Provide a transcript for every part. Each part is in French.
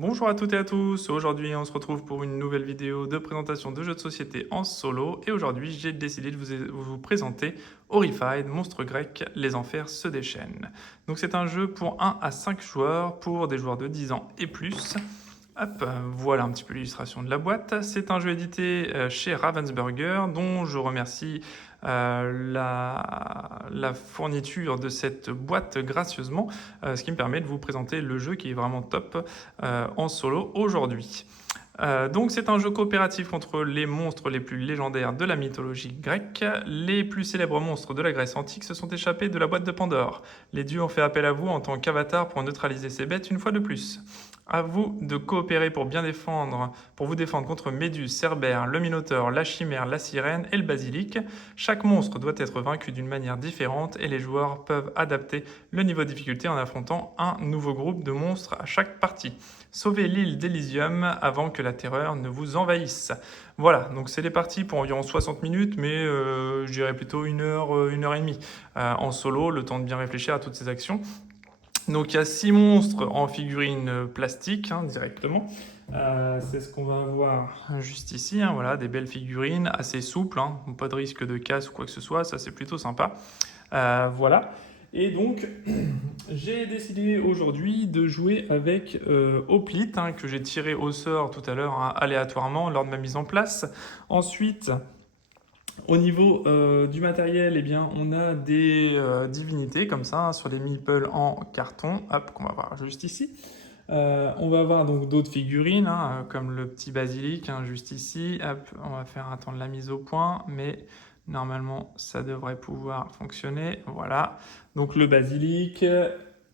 Bonjour à toutes et à tous, aujourd'hui on se retrouve pour une nouvelle vidéo de présentation de jeux de société en solo et aujourd'hui j'ai décidé de vous présenter Horrified, Monstre grec, les enfers se déchaînent. Donc c'est un jeu pour 1 à 5 joueurs, pour des joueurs de 10 ans et plus. Hop, voilà un petit peu l'illustration de la boîte. C'est un jeu édité chez Ravensburger, dont je remercie la fourniture de cette boîte gracieusement, ce qui me permet de vous présenter le jeu qui est vraiment top en solo aujourd'hui. Donc c'est un jeu coopératif contre les monstres les plus légendaires de la mythologie grecque. Les plus célèbres monstres de la Grèce antique se sont échappés de la boîte de Pandore. Les dieux ont fait appel à vous en tant qu'avatar pour neutraliser ces bêtes une fois de plus. À vous de coopérer pour vous défendre contre Méduse, Cerbère, le Minotaure, la Chimère, la Sirène et le Basilic. Chaque monstre doit être vaincu d'une manière différente et les joueurs peuvent adapter le niveau de difficulté en affrontant un nouveau groupe de monstres à chaque partie. Sauvez l'île d'Elysium avant que la terreur ne vous envahisse. Voilà, donc c'est les parties pour environ 60 minutes, mais je dirais plutôt une heure et demie en solo, le temps de bien réfléchir à toutes ces actions. Donc il y a 6 monstres en figurines plastique directement. C'est ce qu'on va avoir juste ici, voilà, des belles figurines assez souples, pas de risque de casse ou quoi que ce soit, ça c'est plutôt sympa. Voilà. Et donc, j'ai décidé aujourd'hui de jouer avec Hoplite, que j'ai tiré au sort tout à l'heure aléatoirement lors de ma mise en place. Ensuite, au niveau du matériel, eh bien, on a des divinités comme ça sur des meeples en carton, hop, qu'on va voir juste ici. On va avoir donc d'autres figurines, comme le petit basilic, juste ici. Hop, on va faire attendre la mise au point, mais normalement ça devrait pouvoir fonctionner. Voilà. Donc le basilic.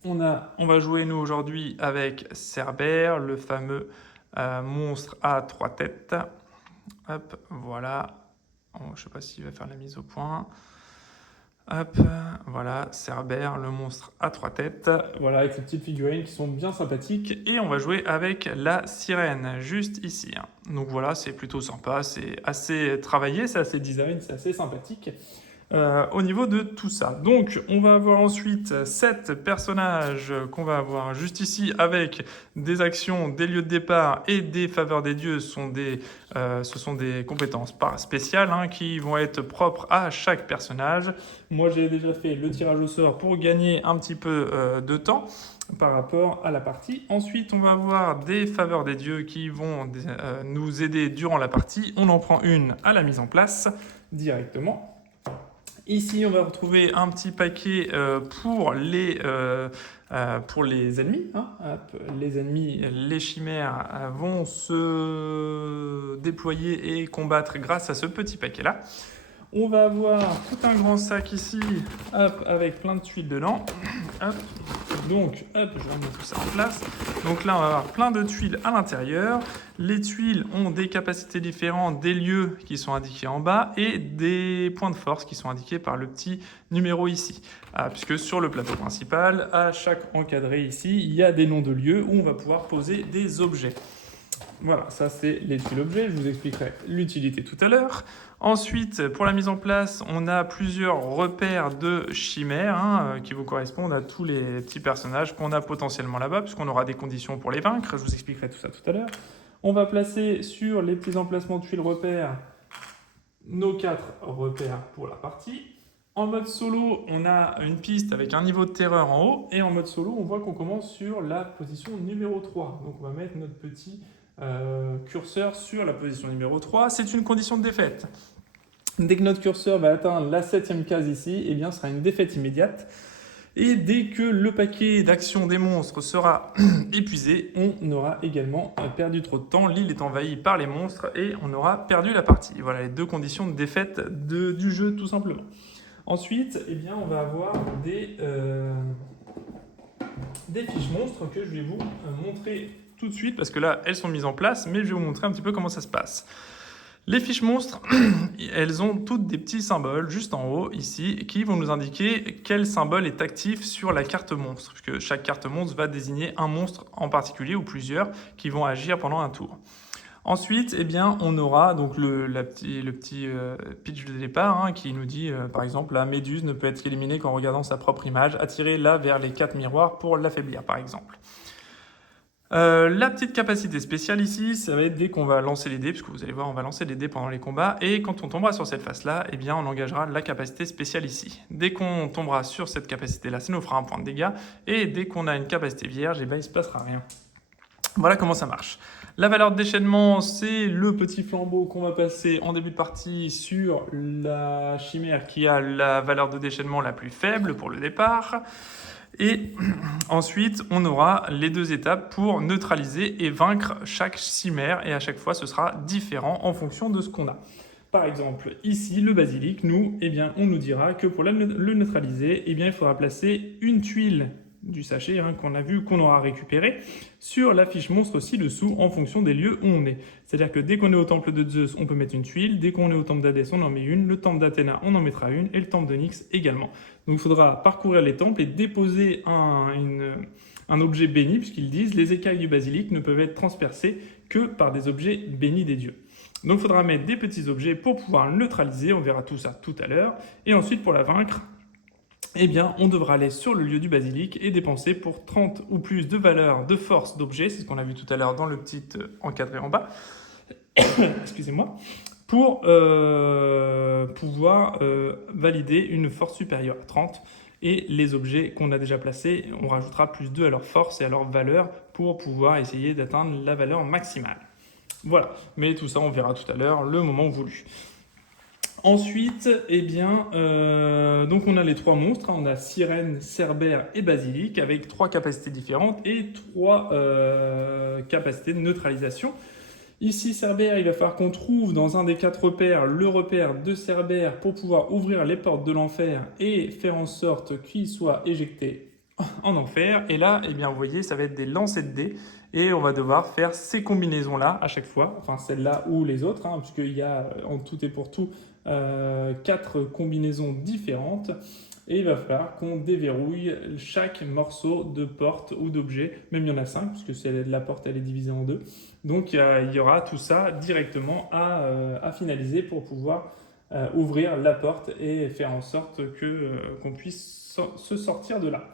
On va jouer nous aujourd'hui avec Cerbère, le fameux monstre à 3 têtes. Hop, voilà. Je ne sais pas s'il va faire la mise au point. Hop, voilà, Cerbère, le monstre à 3 têtes. Voilà, avec ces petites figurines qui sont bien sympathiques. Et on va jouer avec la sirène, juste ici. Donc voilà, c'est plutôt sympa, c'est assez travaillé, c'est assez design, c'est assez sympathique. Au niveau de tout ça. Donc, on va avoir ensuite 7 personnages qu'on va avoir juste ici avec des actions, des lieux de départ et des faveurs des dieux. Ce sont des compétences spéciales qui vont être propres à chaque personnage. Moi, j'ai déjà fait le tirage au sort pour gagner un petit peu de temps par rapport à la partie. Ensuite, on va avoir des faveurs des dieux qui vont nous aider durant la partie. On en prend une à la mise en place directement. Ici, on va retrouver un petit paquet pour les ennemis. Les ennemis, les chimères vont se déployer et combattre grâce à ce petit paquet-là. On va avoir tout un grand sac ici, avec plein de tuiles dedans. Hop. Donc, je vais remettre tout ça en place. Donc là, on va avoir plein de tuiles à l'intérieur. Les tuiles ont des capacités différentes, des lieux qui sont indiqués en bas et des points de force qui sont indiqués par le petit numéro ici. Puisque sur le plateau principal, à chaque encadré ici, il y a des noms de lieux où on va pouvoir poser des objets. Voilà, ça c'est les tuiles objets, je vous expliquerai l'utilité tout à l'heure. Ensuite, pour la mise en place, on a plusieurs repères de chimères qui vous correspondent à tous les petits personnages qu'on a potentiellement là-bas, puisqu'on aura des conditions pour les vaincre, je vous expliquerai tout ça tout à l'heure. On va placer sur les petits emplacements de tuiles repères nos 4 repères pour la partie. En mode solo, on a une piste avec un niveau de terreur en haut, et en mode solo, on voit qu'on commence sur la position numéro 3. Donc on va mettre notre petit curseur sur la position numéro 3. C'est une condition de défaite. Dès que notre curseur va atteindre la 7e case ici, eh bien, ce sera une défaite immédiate. Et dès que le paquet d'actions des monstres sera épuisé, on aura également perdu trop de temps. L'île est envahie par les monstres et on aura perdu la partie. Voilà les 2 conditions de défaite du jeu tout simplement. Ensuite, eh bien, on va avoir des fiches monstres que je vais vous montrer tout de suite parce que là, elles sont mises en place, mais je vais vous montrer un petit peu comment ça se passe. Les fiches monstres, elles ont toutes des petits symboles juste en haut ici qui vont nous indiquer quel symbole est actif sur la carte monstre, puisque chaque carte monstre va désigner un monstre en particulier ou plusieurs qui vont agir pendant un tour. Ensuite, eh bien, on aura donc le petit pitch de départ qui nous dit, par exemple, la méduse ne peut être éliminée qu'en regardant sa propre image. Attirez-la vers les 4 miroirs pour l'affaiblir, par exemple. La petite capacité spéciale ici, ça va être dès qu'on va lancer les dés, parce que vous allez voir, on va lancer les dés pendant les combats, et quand on tombera sur cette face-là, eh bien, on engagera la capacité spéciale ici. Dès qu'on tombera sur cette capacité-là, ça nous fera un point de dégâts, et dès qu'on a une capacité vierge, eh bien, il ne se passera rien. Voilà comment ça marche. La valeur de déchaînement, c'est le petit flambeau qu'on va passer en début de partie sur la chimère qui a la valeur de déchaînement la plus faible pour le départ. Et ensuite, on aura les 2 étapes pour neutraliser et vaincre chaque chimère. Et à chaque fois, ce sera différent en fonction de ce qu'on a. Par exemple, ici, le basilic, nous, eh bien, on nous dira que pour le neutraliser, eh bien, il faudra placer une tuile du sachet qu'on a vu, qu'on aura récupéré, sur la fiche monstre ci-dessous en fonction des lieux où on est. C'est-à-dire que dès qu'on est au temple de Zeus, on peut mettre une tuile, dès qu'on est au temple d'Hadès, on en met une, le temple d'Athéna, on en mettra une, et le temple de Nyx également. Donc il faudra parcourir les temples et déposer un objet béni, puisqu'ils disent les écailles du basilic ne peuvent être transpercées que par des objets bénis des dieux. Donc il faudra mettre des petits objets pour pouvoir le neutraliser, on verra tout ça tout à l'heure, et ensuite pour la vaincre, eh bien, on devra aller sur le lieu du basilic et dépenser pour 30 ou plus de valeur de force d'objet, c'est ce qu'on a vu tout à l'heure dans le petit encadré en bas, excusez-moi, pour pouvoir valider une force supérieure à 30. Et les objets qu'on a déjà placés, on rajoutera plus 2 à leur force et à leur valeur pour pouvoir essayer d'atteindre la valeur maximale. Voilà, mais tout ça on verra tout à l'heure, le moment voulu. Ensuite, eh bien, donc on a les 3 monstres, on a Sirène, Cerbère et Basilic, avec 3 capacités différentes et 3 capacités de neutralisation. Ici, Cerbère, il va falloir qu'on trouve dans un des 4 repères le repère de Cerbère pour pouvoir ouvrir les portes de l'enfer et faire en sorte qu'il soit éjecté en enfer. Et là, eh bien, vous voyez, ça va être des lancers de dés et on va devoir faire ces combinaisons-là à chaque fois, enfin celle-là ou les autres, puisqu'il y a en tout et pour tout 4 combinaisons différentes. Et il va falloir qu'on déverrouille chaque morceau de porte ou d'objet, même il y en a 5, puisque la porte elle est divisée en 2. Donc il y aura tout ça directement à finaliser pour pouvoir ouvrir la porte et faire en sorte qu'on puisse se sortir de là.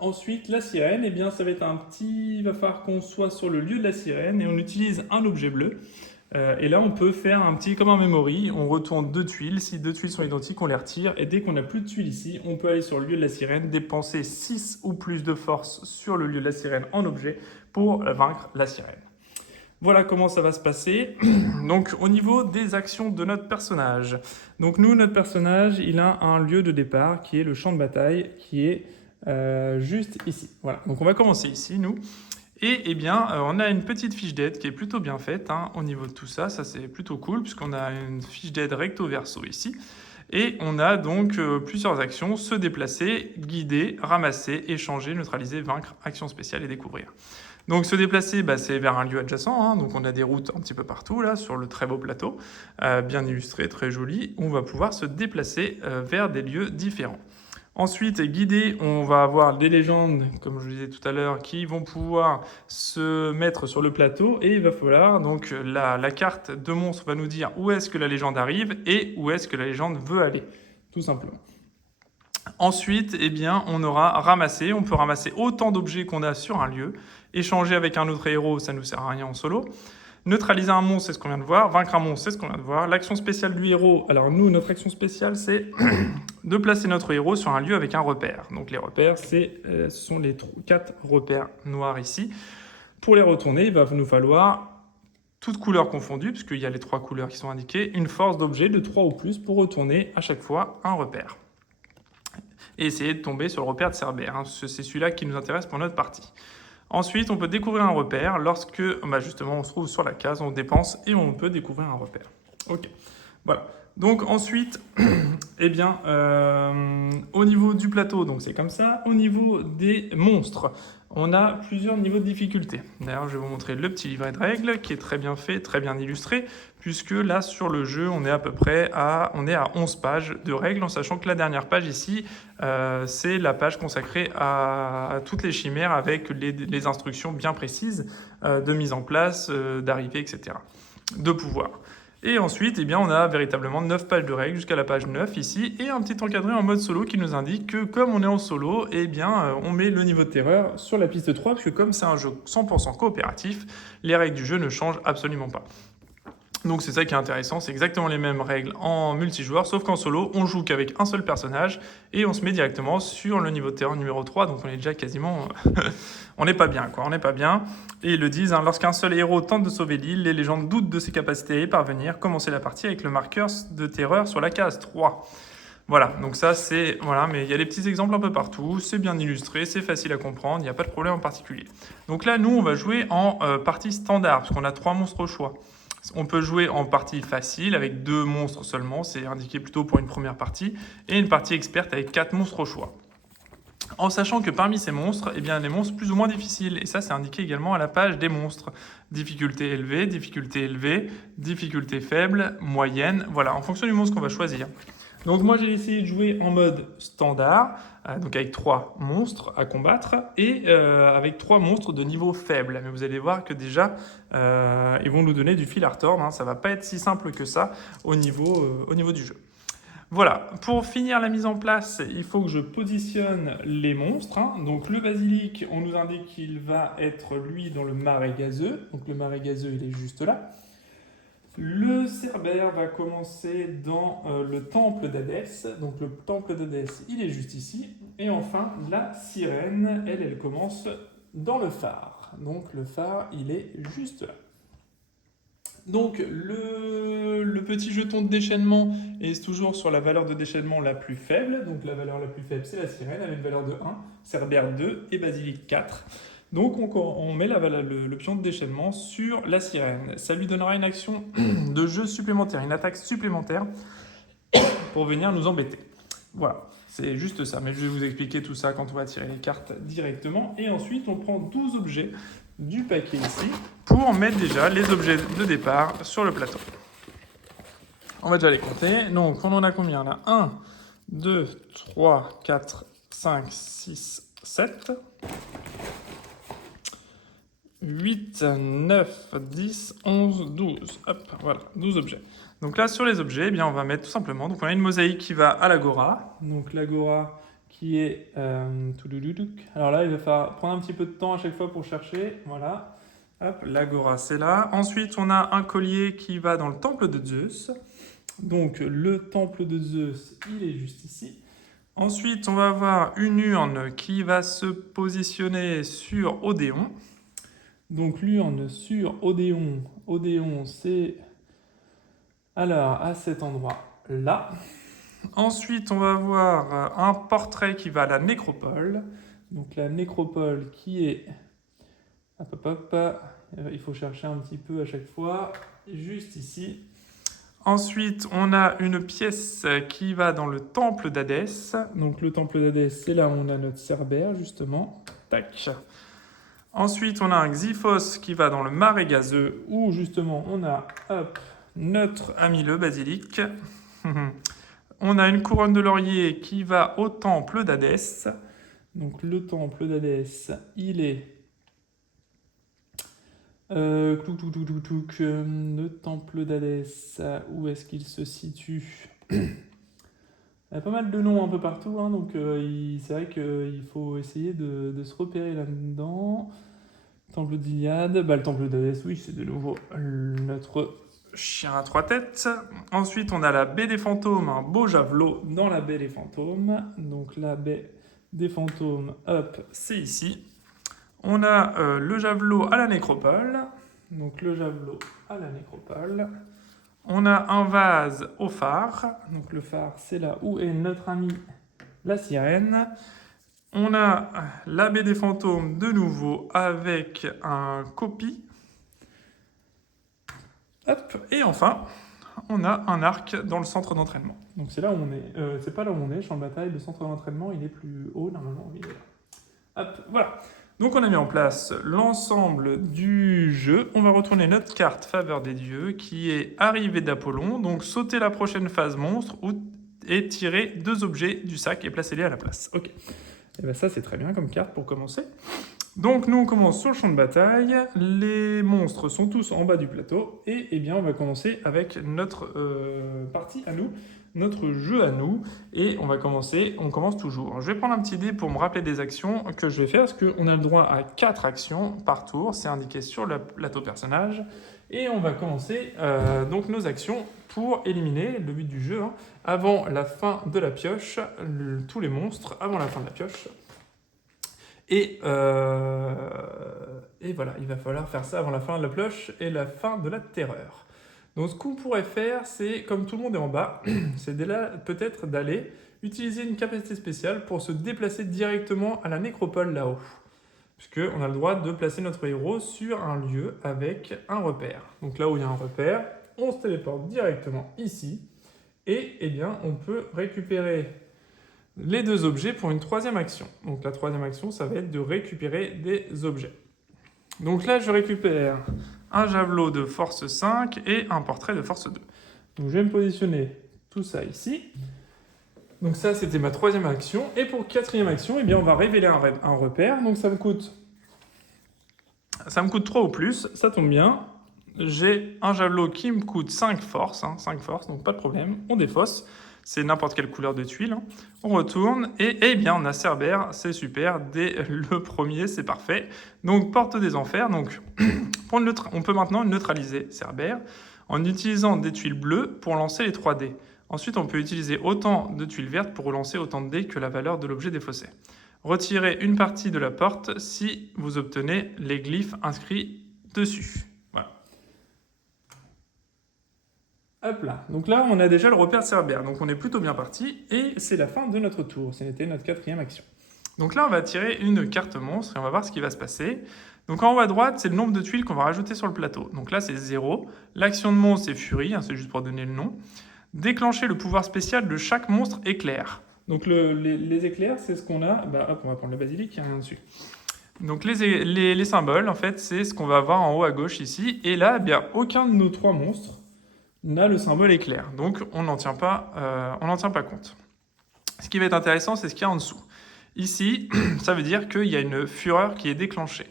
Ensuite, la sirène, eh bien, ça va être il va falloir qu'on soit sur le lieu de la sirène et on utilise un objet bleu. Et là, on peut faire comme un memory, on retourne 2 tuiles, si 2 tuiles sont identiques, on les retire, et dès qu'on n'a plus de tuiles ici, on peut aller sur le lieu de la sirène, dépenser 6 ou plus de force sur le lieu de la sirène en objet pour vaincre la sirène. Voilà comment ça va se passer. Donc au niveau des actions de notre personnage. Donc notre personnage, il a un lieu de départ qui est le champ de bataille, qui est juste ici. Voilà, donc on va commencer ici, nous. Et eh bien, on a une petite fiche d'aide qui est plutôt bien faite au niveau de tout ça. Ça, c'est plutôt cool puisqu'on a une fiche d'aide recto-verso ici. Et on a donc plusieurs actions, se déplacer, guider, ramasser, échanger, neutraliser, vaincre, action spéciale et découvrir. Donc se déplacer, c'est vers un lieu adjacent. Donc on a des routes un petit peu partout là sur le très beau plateau, bien illustré, très joli. On va pouvoir se déplacer vers des lieux différents. Ensuite, guidé, on va avoir des légendes, comme je vous disais tout à l'heure, qui vont pouvoir se mettre sur le plateau et il va falloir, donc la carte de monstre va nous dire où est-ce que la légende arrive et où est-ce que la légende veut aller, tout simplement. Ensuite, eh bien, on aura ramassé, on peut ramasser autant d'objets qu'on a sur un lieu, échanger avec un autre héros, ça ne nous sert à rien en solo. Neutraliser un monstre, c'est ce qu'on vient de voir. Vaincre un monstre, c'est ce qu'on vient de voir. L'action spéciale du héros, alors nous, notre action spéciale, c'est de placer notre héros sur un lieu avec un repère. Donc les repères, ce sont les 4 repères noirs ici. Pour les retourner, il va nous falloir, toutes couleurs confondues, puisqu'il y a les 3 couleurs qui sont indiquées, une force d'objet de 3 ou plus pour retourner à chaque fois un repère. Et essayer de tomber sur le repère de Cerbère. C'est celui-là qui nous intéresse pour notre partie. Ensuite, on peut découvrir un repère lorsque, justement, on se trouve sur la case, on dépense et on peut découvrir un repère. Ok, voilà. Donc ensuite, eh bien, au niveau du plateau, donc c'est comme ça. Au niveau des monstres, on a plusieurs niveaux de difficulté. D'ailleurs, je vais vous montrer le petit livret de règles qui est très bien fait, très bien illustré, puisque là, sur le jeu, on est à peu près à 11 pages de règles, en sachant que la dernière page ici, c'est la page consacrée à toutes les chimères avec les instructions bien précises de mise en place, d'arrivée, etc., de pouvoir. Et ensuite, eh bien, on a véritablement 9 pages de règles jusqu'à la page 9 ici, et un petit encadré en mode solo qui nous indique que comme on est en solo, eh bien, on met le niveau de terreur sur la piste 3, parce que comme c'est un jeu 100% coopératif, les règles du jeu ne changent absolument pas. Donc c'est ça qui est intéressant, c'est exactement les mêmes règles en multijoueur, sauf qu'en solo, on joue qu'avec un seul personnage, et on se met directement sur le niveau de terreur numéro 3, donc on est déjà quasiment... on n'est pas bien, quoi, on n'est pas bien. Et ils le disent, hein, lorsqu'un seul héros tente de sauver l'île, les légendes doutent de ses capacités à y parvenir, commencez la partie avec le marqueur de terreur sur la case 3. Voilà, donc ça c'est... Voilà, mais il y a des petits exemples un peu partout, c'est bien illustré, c'est facile à comprendre, il n'y a pas de problème en particulier. Donc là, nous, on va jouer en partie standard, parce qu'on a 3 monstres au choix. On peut jouer en partie facile avec 2 monstres seulement, c'est indiqué plutôt pour une première partie, et une partie experte avec 4 monstres au choix. En sachant que parmi ces monstres, eh bien, des monstres plus ou moins difficiles, et ça c'est indiqué également à la page des monstres. Difficulté élevée, difficulté faible, moyenne, voilà, en fonction du monstre qu'on va choisir. Donc moi j'ai essayé de jouer en mode standard, donc avec 3 monstres à combattre, et avec 3 monstres de niveau faible. Mais vous allez voir que déjà, ils vont nous donner du fil à retordre, hein. Ça va pas être si simple que ça au niveau du jeu. Voilà, pour finir la mise en place, il faut que je positionne les monstres, hein. Donc le basilic, on nous indique qu'il va être lui dans le marais gazeux, donc le marais gazeux il est juste là. Le cerbère va commencer dans le temple d'Hadès. Donc le temple d'Hadès, il est juste ici. Et enfin, la sirène, elle commence dans le phare. Donc le phare, il est juste là. Donc le petit jeton de déchaînement est toujours sur la valeur de déchaînement la plus faible. Donc la valeur la plus faible, c'est la sirène, avec une valeur de 1, cerbère 2 et basilic 4. Donc on met le pion de déchaînement sur la sirène. Ça lui donnera une action de jeu supplémentaire, une attaque supplémentaire pour venir nous embêter. Voilà, c'est juste ça. Mais je vais vous expliquer tout ça quand on va tirer les cartes directement. Et ensuite, on prend 12 objets du paquet ici pour mettre déjà les objets de départ sur le plateau. On va déjà les compter. Donc, on en a combien là? 1, 2, 3, 4, 5, 6, 7... 8, 9, 10, 11, 12. Hop, voilà, 12 objets. Donc là, sur les objets, eh bien, on va mettre tout simplement... Donc on a une mosaïque qui va à l'agora. Donc l'agora qui est... Alors là, il va falloir prendre un petit peu de temps à chaque fois pour chercher. Voilà. Hop, l'agora, c'est là. Ensuite, on a un collier qui va dans le temple de Zeus. Donc le temple de Zeus, il est juste ici. Ensuite, on va avoir une urne qui va se positionner sur Odéon. Donc l'urne sur Odéon. Odéon, c'est alors à cet endroit-là. Ensuite, on va avoir un portrait qui va à la nécropole. Donc la nécropole qui est... Il faut chercher un petit peu à chaque fois. Juste ici. Ensuite, on a une pièce qui va dans le temple d'Hadès. Donc le temple d'Hadès, c'est là où on a notre cerbère, justement. Tac. Ensuite, on a un Xyphos qui va dans le marais gazeux, où justement on a notre ami le basilic. On a une couronne de laurier qui va au temple d'Hadès. Donc le temple d'Hadès, il est... le temple d'Hadès, où est-ce qu'il se situe? Il y a pas mal de noms un peu partout, hein, donc c'est vrai qu'il faut essayer de se repérer là-dedans. Temple d'Iliade, le temple d'Hadès, oui, c'est de nouveau notre chien à 3 têtes. Ensuite, on a la baie des fantômes, un beau javelot dans la baie des fantômes. Donc la baie des fantômes, hop, c'est ici. On a le javelot à la nécropole. Donc le javelot à la nécropole. On a un vase au phare. Donc le phare, c'est là où est notre amie la sirène. On a la baie des fantômes de nouveau avec un copie. Hop. Et enfin, on a un arc dans le centre d'entraînement. Donc c'est là où on est. C'est pas là où on est, champ de bataille. Le centre d'entraînement, il est plus haut normalement. Il est là. Hop, voilà. Donc on a mis en place l'ensemble du jeu. On va retourner notre carte Faveur des dieux qui est Arrivée d'Apollon. Donc sauter la prochaine phase monstre et tirer 2 objets du sac et placer-les à la place. Ok. Et bien ça c'est très bien comme carte pour commencer. Donc nous on commence sur le champ de bataille, les monstres sont tous en bas du plateau, et eh bien on va commencer avec notre partie à nous, notre jeu à nous, et on commence toujours. Je vais prendre un petit dé pour me rappeler des actions que je vais faire, parce qu'on a le droit à 4 actions par tour, c'est indiqué sur le plateau personnage, et on va commencer donc nos actions pour éliminer, le but du jeu, hein, avant la fin de la pioche, tous les monstres avant la fin de la pioche. Et voilà, il va falloir faire ça avant la fin de la pioche et la fin de la terreur. Donc ce qu'on pourrait faire, c'est, comme tout le monde est en bas, c'est peut-être d'aller utiliser une capacité spéciale pour se déplacer directement à la nécropole là-haut. Puisqu'on a le droit de placer notre héros sur un lieu avec un repère. Donc là où il y a un repère, on se téléporte directement ici. Et eh bien, on peut récupérer les 2 objets pour une 3e action. Donc la 3e action, ça va être de récupérer des objets. Donc là, je récupère un javelot de force 5 et un portrait de force 2. Donc je vais me positionner tout ça ici. Donc ça, c'était ma 3e action. Et pour 4e action, eh bien, on va révéler un repère. Donc ça me coûte 3 ou plus, ça tombe bien. J'ai un javelot qui me coûte 5 forces, donc pas de problème, on défausse. C'est n'importe quelle couleur de tuile. Hein. On retourne et eh bien on a Cerbère, c'est super, dès le premier, c'est parfait. Donc porte des enfers, donc on peut maintenant neutraliser Cerbère en utilisant des tuiles bleues pour lancer les 3 dés. Ensuite, on peut utiliser autant de tuiles vertes pour relancer autant de dés que la valeur de l'objet défaussé. Retirez une partie de la porte si vous obtenez les glyphes inscrits dessus. Voilà. Hop là. Donc là, on a déjà le repère Cerbère. Donc on est plutôt bien parti. Et c'est la fin de notre tour. C'était notre 4e action. Donc là, on va tirer une carte monstre et on va voir ce qui va se passer. Donc en haut à droite, c'est le nombre de tuiles qu'on va rajouter sur le plateau. Donc là, c'est 0. L'action de monstre, c'est Furie. Hein, c'est juste pour donner le nom. Déclencher le pouvoir spécial de chaque monstre éclair. Donc les éclairs, c'est ce qu'on a. Bah, hop, on va prendre le basilic, il n'y a rien dessus. Donc les symboles, en fait, c'est ce qu'on va avoir en haut à gauche ici. Et là, eh bien, aucun de nos 3 monstres n'a le symbole éclair. Donc on n'en tient pas compte. Ce qui va être intéressant, c'est ce qu'il y a en dessous. Ici, ça veut dire qu'il y a une fureur qui est déclenchée.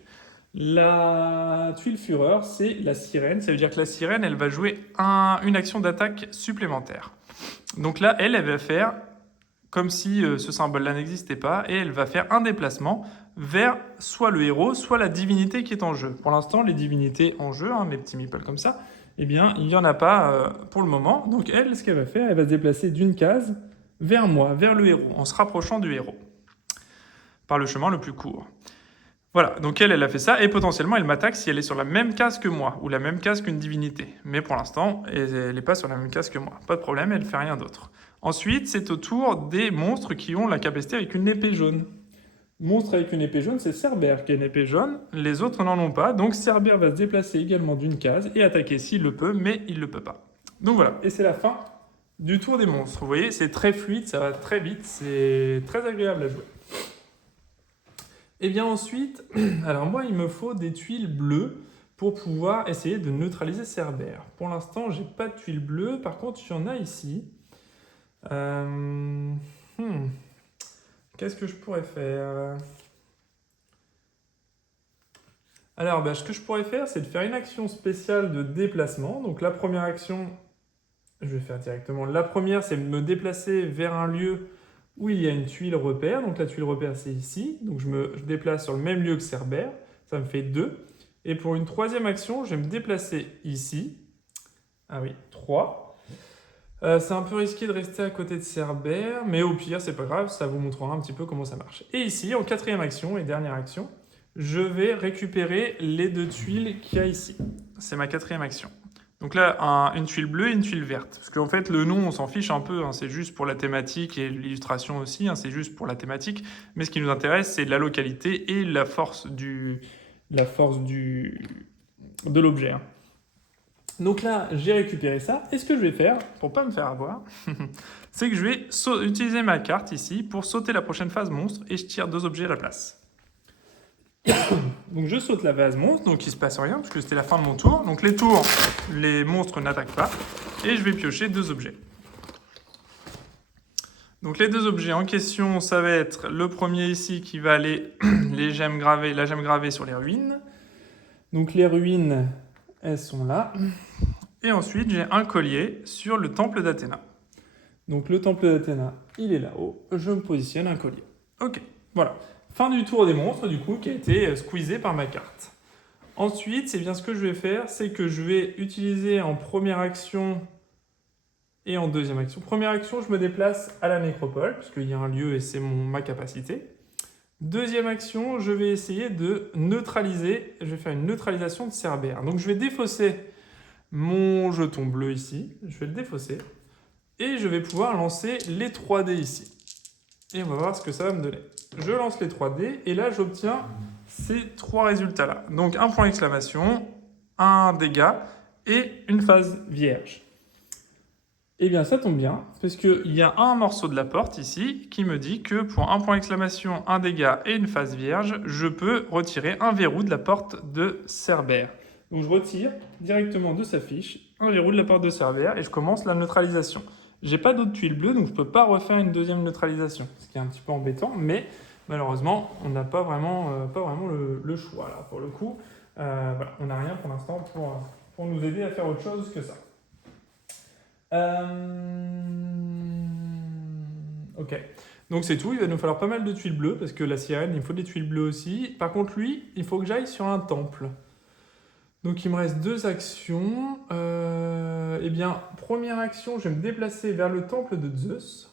La tuile fureur, c'est la sirène. Ça veut dire que la sirène, elle va jouer une action d'attaque supplémentaire. Donc là, elle va faire comme si ce symbole-là n'existait pas, et elle va faire un déplacement vers soit le héros, soit la divinité qui est en jeu. Pour l'instant, les divinités en jeu, mes petits meeples comme ça, eh bien, il n'y en a pas pour le moment. Donc elle, ce qu'elle va faire, elle va se déplacer d'une case vers moi, vers le héros, en se rapprochant du héros, par le chemin le plus court. Voilà, donc elle a fait ça, et potentiellement, elle m'attaque si elle est sur la même case que moi, ou la même case qu'une divinité. Mais pour l'instant, elle n'est pas sur la même case que moi. Pas de problème, elle ne fait rien d'autre. Ensuite, c'est au tour des monstres qui ont la capacité avec une épée jaune. Monstre avec une épée jaune, c'est Cerbère qui a une épée jaune. Les autres n'en ont pas, donc Cerbère va se déplacer également d'une case et attaquer s'il le peut, mais il ne le peut pas. Donc voilà, et c'est la fin du tour des monstres. Vous voyez, c'est très fluide, ça va très vite, c'est très agréable à jouer. Et bien ensuite, alors moi, il me faut des tuiles bleues pour pouvoir essayer de neutraliser Cerbère. Pour l'instant, j'ai pas de tuiles bleues, par contre, il y en a ici. Qu'est-ce que je pourrais faire? Alors, ce que je pourrais faire, c'est de faire une action spéciale de déplacement. Donc la première action, je vais faire directement. La première, c'est de me déplacer vers un lieu où il y a une tuile repère. Donc la tuile repère, c'est ici. Donc je déplace sur le même lieu que Cerbère. Ça me fait 2. Et pour une 3e action, je vais me déplacer ici. Ah oui, 3. C'est un peu risqué de rester à côté de Cerbère, mais au pire, c'est pas grave, ça vous montrera un petit peu comment ça marche. Et ici, en 4e action et dernière action, je vais récupérer les 2 tuiles qu'il y a ici. C'est ma 4e action. Donc là, une tuile bleue et une tuile verte. Parce qu'en fait, le nom, on s'en fiche un peu, c'est juste pour la thématique et l'illustration aussi, c'est juste pour la thématique. Mais ce qui nous intéresse, c'est la localité et la force de l'objet. Donc là, j'ai récupéré ça. Et ce que je vais faire, pour pas me faire avoir, c'est que je vais utiliser ma carte ici pour sauter la prochaine phase monstre et je tire 2 objets à la place. Donc je saute la phase monstre, donc il se passe rien parce que c'était la fin de mon tour. Donc les monstres n'attaquent pas et je vais piocher 2 objets. Donc les deux objets en question, ça va être le premier ici qui va aller la gemme gravée sur les ruines. Donc les ruines, elles sont là. Et ensuite, j'ai un collier sur le temple d'Athéna. Donc le temple d'Athéna, il est là-haut. Je me positionne un collier. Ok, voilà. Fin du tour des monstres, du coup, qui a été squeezé par ma carte. Ensuite, c'est bien ce que je vais faire, c'est que je vais utiliser en première action et en deuxième action. Première action, je me déplace à la nécropole, puisqu'il y a un lieu et c'est ma capacité. Deuxième action, je vais essayer de neutraliser, je vais faire une neutralisation de Cerbère. Donc je vais défausser mon jeton bleu ici, je vais le défausser, et je vais pouvoir lancer les 3 dés ici. Et on va voir ce que ça va me donner. Je lance les 3 dés, et là j'obtiens ces 3 résultats-là. Donc un point d'exclamation, un dégât, et une phase vierge. Eh bien, ça tombe bien, parce qu'il y a un morceau de la porte ici qui me dit que pour un point d'exclamation, un dégât et une phase vierge, je peux retirer un verrou de la porte de Cerbère. Donc je retire directement de sa fiche un verrou de la porte de Cerbère et je commence la neutralisation. J'ai pas d'autres tuiles bleues, donc je peux pas refaire une deuxième neutralisation, ce qui est un petit peu embêtant, mais malheureusement, on n'a pas vraiment le choix. Là, pour le coup, voilà, on n'a rien pour l'instant pour nous aider à faire autre chose que ça. Ok, donc c'est tout, il va nous falloir pas mal de tuiles bleues, parce que la sirène, il faut des tuiles bleues aussi. Par contre, lui, il faut que j'aille sur un temple. Donc il me reste 2 actions. Eh bien, première action, je vais me déplacer vers le temple de Zeus.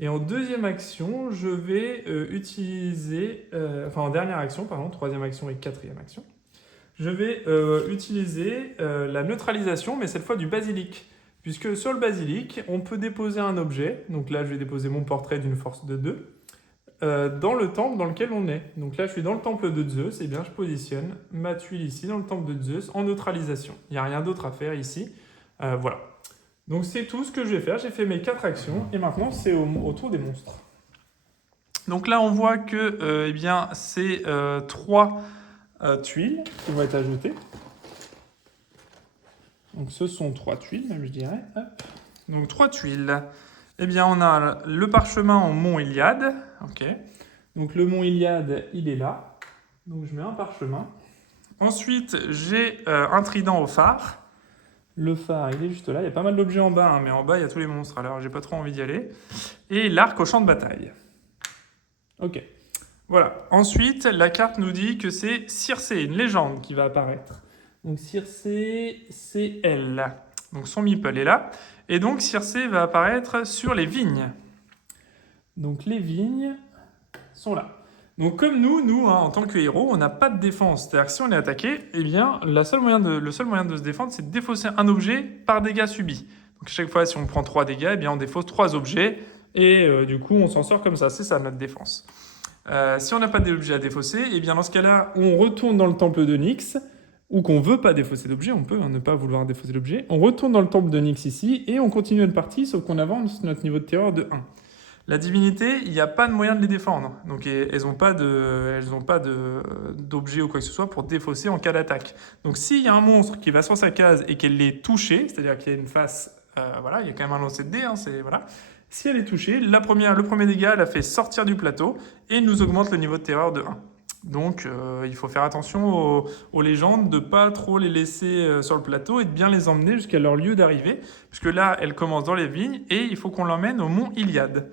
Et en deuxième action, je vais utiliser... en dernière action, pardon, troisième action et quatrième action. Je vais utiliser la neutralisation, mais cette fois du basilic. Puisque sur le basilic, on peut déposer un objet. Donc là, je vais déposer mon portrait d'une force de 2 dans le temple dans lequel on est. Donc là, je suis dans le temple de Zeus. Et bien, je positionne ma tuile ici, dans le temple de Zeus, en neutralisation. Il n'y a rien d'autre à faire ici. Voilà. Donc c'est tout ce que je vais faire. J'ai fait mes 4 actions. Et maintenant, c'est au tour des monstres. Donc là, on voit que eh bien, c'est 3 tuiles qui vont être ajoutées. Donc ce sont 3 tuiles, même je dirais. Hop. Donc 3 tuiles. Eh bien, on a le parchemin en mont Iliade. Ok. Donc le mont Iliade, il est là. Donc je mets un parchemin. Ensuite, j'ai un trident au phare. Le phare, il est juste là. Il y a pas mal d'objets en bas, hein, mais en bas, il y a tous les monstres. Alors, j'ai pas trop envie d'y aller. Et l'arc au champ de bataille. Ok. Voilà. Ensuite, la carte nous dit que c'est Circé, une légende qui va apparaître. Donc Circé, c'est elle. Donc son meeple est là. Et donc Circé va apparaître sur les vignes. Donc les vignes sont là. Donc comme nous hein, en tant que héros, on n'a pas de défense. C'est-à-dire que si on est attaqué, eh bien, le seul moyen de se défendre, c'est de défausser un objet par dégâts subis. Donc à chaque fois, si on prend 3 dégâts, eh bien, on défausse 3 objets. Et du coup, on s'en sort comme ça. C'est ça notre défense. Si on n'a pas d'objet à défausser, eh bien, dans ce cas-là, on retourne dans le temple de Nyx, ou qu'on ne veut pas défausser d'objet, on peut ne pas vouloir défausser d'objet. On retourne dans le temple de Nyx ici, et on continue notre partie, sauf qu'on avance notre niveau de terreur de 1. La divinité, il n'y a pas de moyen de les défendre. Donc elles n'ont pas d'objet ou quoi que ce soit pour défausser en cas d'attaque. Donc s'il y a un monstre qui va sur sa case et qu'elle est touchée, c'est-à-dire qu'il y a une face, voilà, il y a quand même un lancer de dés, hein, voilà. Si elle est touchée, le premier dégât la fait sortir du plateau et nous augmente le niveau de terreur de 1. Donc il faut faire attention aux légendes, de ne pas trop les laisser sur le plateau et de bien les emmener jusqu'à leur lieu d'arrivée. Puisque là, elles commencent dans les vignes et il faut qu'on l'emmène au mont Iliade.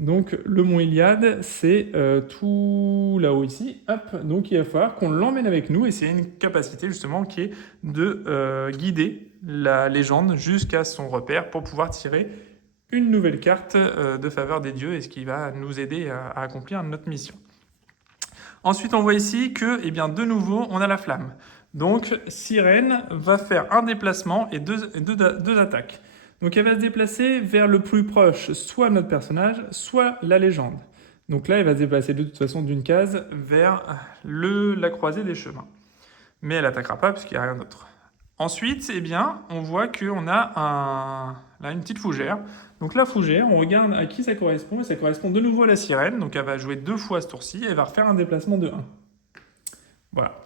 Donc le mont Iliade, c'est tout là-haut ici. Hop, donc il va falloir qu'on l'emmène avec nous et c'est une capacité justement qui est de guider la légende jusqu'à son repère pour pouvoir tirer une nouvelle carte de faveur des dieux et ce qui va nous aider à accomplir notre mission. Ensuite, on voit ici que, eh bien, de nouveau, on a la flamme. Donc, Sirène va faire un déplacement et deux attaques. Donc, elle va se déplacer vers le plus proche, soit notre personnage, soit la légende. Donc là, elle va se déplacer de toute façon d'une case vers la croisée des chemins. Mais elle n'attaquera pas puisqu'il n'y a rien d'autre. Ensuite, eh bien, on voit qu'on a là, une petite fougère. Donc la fougère, on regarde à qui ça correspond, et ça correspond de nouveau à la sirène. Donc elle va jouer 2 fois ce tour-ci, et elle va refaire un déplacement de 1. Voilà.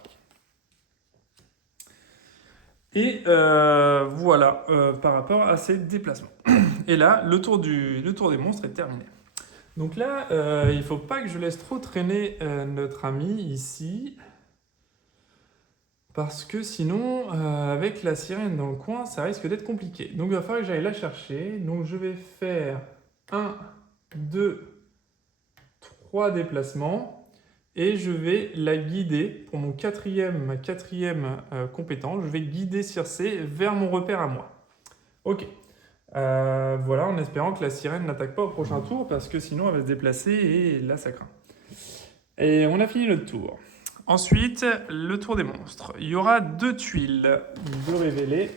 Et voilà par rapport à ces déplacements. Et là, le tour des monstres est terminé. Donc là, il ne faut pas que je laisse trop traîner notre ami ici. Parce que sinon, avec la sirène dans le coin, ça risque d'être compliqué. Donc il va falloir que j'aille la chercher. Donc je vais faire 1, 2, 3 déplacements. Et je vais la guider pour ma quatrième compétence. Je vais guider Circé vers mon repère à moi. Ok. Voilà, en espérant que la sirène n'attaque pas au prochain tour, parce que sinon elle va se déplacer et là ça craint. Et on a fini notre tour. Ensuite, le tour des monstres. Il y aura 2 tuiles de révéler.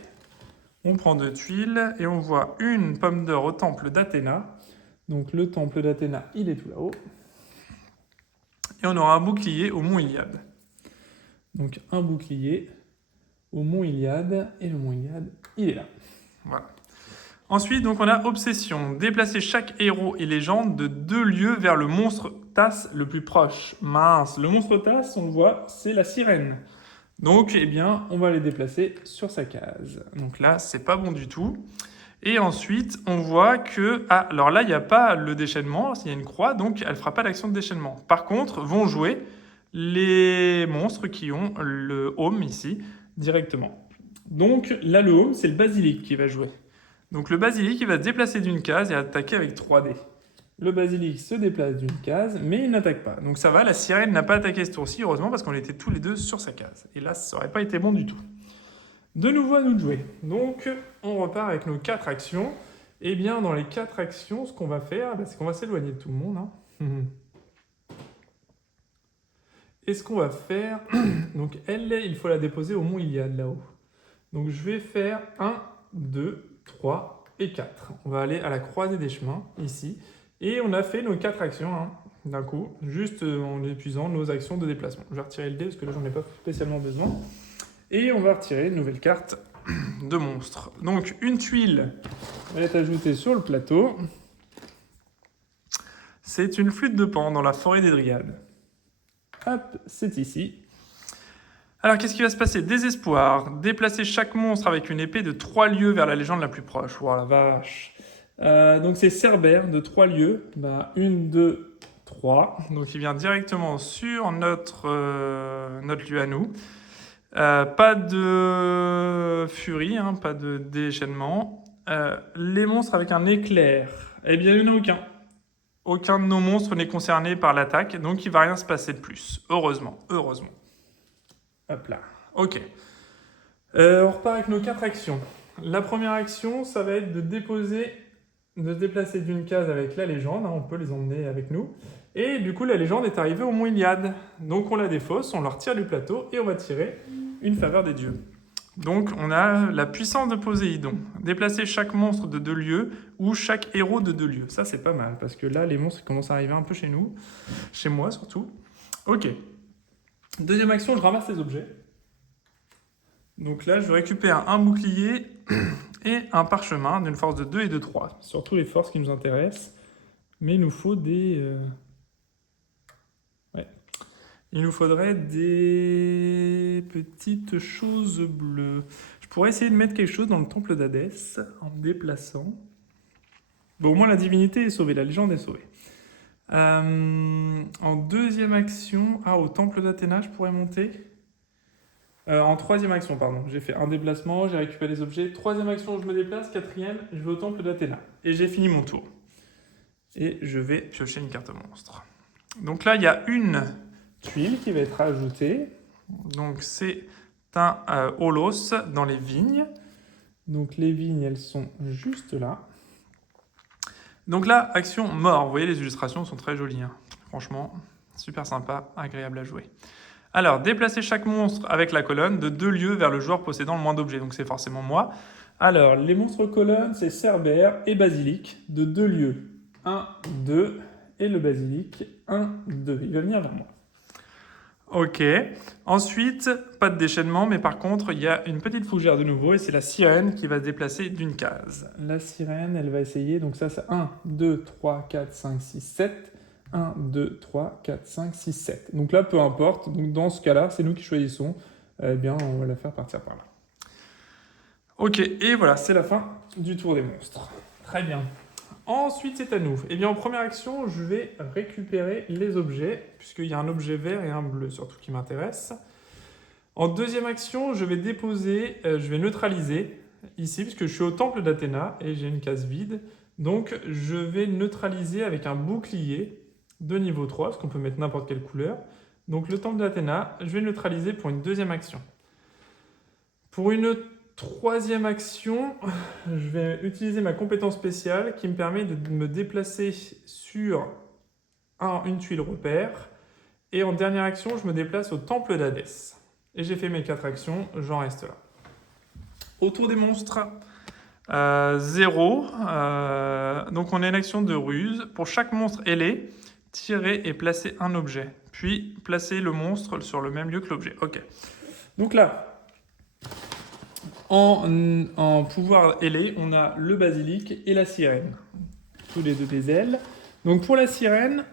On prend 2 tuiles et on voit une pomme d'or au temple d'Athéna. Donc le temple d'Athéna, il est tout là-haut. Et on aura un bouclier au mont Iliade. Donc un bouclier au mont Iliade. Et le mont Iliade, il est là. Voilà. Ensuite, donc, on a Obsession. Déplacer chaque héros et légende de 2 lieux vers le monstre tasse le plus proche. Mince, le monstre tasse, on le voit, c'est la sirène. Donc, eh bien, on va les déplacer sur sa case. Donc là, c'est pas bon du tout. Et ensuite, on voit que... Ah, alors là, il n'y a pas le déchaînement, il y a une croix, donc elle ne fera pas d'action de déchaînement. Par contre, vont jouer les monstres qui ont le home ici, directement. Donc là, le home, c'est le basilic qui va jouer. Donc le basilic, il va se déplacer d'une case et attaquer avec 3 dés. Le basilic se déplace d'une case, mais il n'attaque pas. Donc ça va, la sirène n'a pas attaqué ce tour-ci, heureusement, parce qu'on était tous les deux sur sa case. Et là, ça n'aurait pas été bon du tout. De nouveau à nous de jouer. Donc on repart avec nos 4 actions. Et bien dans les 4 actions, ce qu'on va faire, c'est qu'on va s'éloigner de tout le monde. Et ce qu'on va faire, donc elle, il faut la déposer au mont Iliade là-haut. Donc je vais faire 1, 2, 3 et 4. On va aller à la croisée des chemins, ici. Et on a fait nos 4 actions, d'un coup, juste en épuisant nos actions de déplacement. Je vais retirer le dé, parce que là, j'en ai pas spécialement besoin. Et on va retirer une nouvelle carte de monstre. Donc, une tuile va être ajoutée sur le plateau. C'est une flûte de Pan dans la forêt des Dryades. Hop, c'est ici. Alors, qu'est-ce qui va se passer? Désespoir. Déplacer chaque monstre avec une épée de 3 lieues vers la légende la plus proche. Oh la vache. Donc, c'est Cerbère de 3 lieues. 1, 2, 3. Donc, il vient directement sur notre lieu à nous. Pas de furie, pas de déchaînement. Les monstres avec un éclair. Eh bien, il n'y en a aucun. Aucun de nos monstres n'est concerné par l'attaque, donc il ne va rien se passer de plus. Heureusement. Hop là. Ok. On repart avec nos 4 actions. La première action, ça va être de se déplacer d'une case avec la légende. On peut les emmener avec nous. Et du coup, la légende est arrivée au mont Iliade. Donc on la défausse, on la retire du plateau et on va tirer une faveur des dieux. Donc on a la puissance de Poséidon. Déplacer chaque monstre de 2 lieues ou chaque héros de 2 lieues. Ça c'est pas mal parce que là les monstres commencent à arriver un peu chez nous. Chez moi surtout. Ok. Deuxième action, je ramasse les objets. Donc là je récupère un bouclier et un parchemin d'une force de 2 et de 3. Surtout les forces qui nous intéressent. Mais il nous faut des... Il nous faudrait des petites choses bleues. Je pourrais essayer de mettre quelque chose dans le temple d'Hadès en me déplaçant. Bon, au moins la divinité est sauvée, la légende est sauvée. En deuxième action, au temple d'Athéna, je pourrais monter. En troisième action, pardon. J'ai fait un déplacement, j'ai récupéré les objets. Troisième action, je me déplace. Quatrième, je vais au temple d'Athéna. Et j'ai fini mon tour. Et je vais piocher une carte monstre. Donc là, il y a une tuile qui va être ajoutée. Donc c'est un holos dans les vignes. Donc les vignes, elles sont juste là. Donc là, action mort. Vous voyez, les illustrations sont très jolies. Franchement, super sympa, agréable à jouer. Alors, déplacer chaque monstre avec la colonne de 2 lieues vers le joueur possédant le moins d'objets. Donc c'est forcément moi. Alors, les monstres colonnes, c'est Cerbère et Basilic de 2 lieues. 1, 2. Et le Basilic, 1, 2. Il va venir vers moi. Ok. Ensuite, pas de déchaînement, mais par contre, il y a une petite fougère de nouveau, et c'est la sirène qui va se déplacer d'une case. La sirène, elle va essayer, donc ça c'est 1, 2, 3, 4, 5, 6, 7. 1, 2, 3, 4, 5, 6, 7. Donc là, peu importe. Donc dans ce cas-là, c'est nous qui choisissons. Eh bien, on va la faire partir par là. Ok, et voilà, c'est la fin du tour des monstres. Très bien. Ensuite, c'est à nous. Eh bien, en première action, je vais récupérer les objets, puisqu'il y a un objet vert et un bleu, surtout qui m'intéresse. En deuxième action, je vais déposer, je vais neutraliser ici, puisque je suis au temple d'Athéna et j'ai une case vide. Donc, je vais neutraliser avec un bouclier de niveau 3, parce qu'on peut mettre n'importe quelle couleur. Donc, le temple d'Athéna, je vais le neutraliser pour une deuxième action. Pour une troisième action, je vais utiliser ma compétence spéciale qui me permet de me déplacer sur une tuile repère. Et en dernière action, je me déplace au temple d'Hadès. Et j'ai fait mes 4 actions, j'en reste là. Autour des monstres, 0. Donc on a une action de ruse. Pour chaque monstre ailé, tirer et placer un objet. Puis placer le monstre sur le même lieu que l'objet. Ok. Donc là, en pouvoir ailé, on a le basilic et la sirène. Tous les deux des ailes. Donc pour la sirène,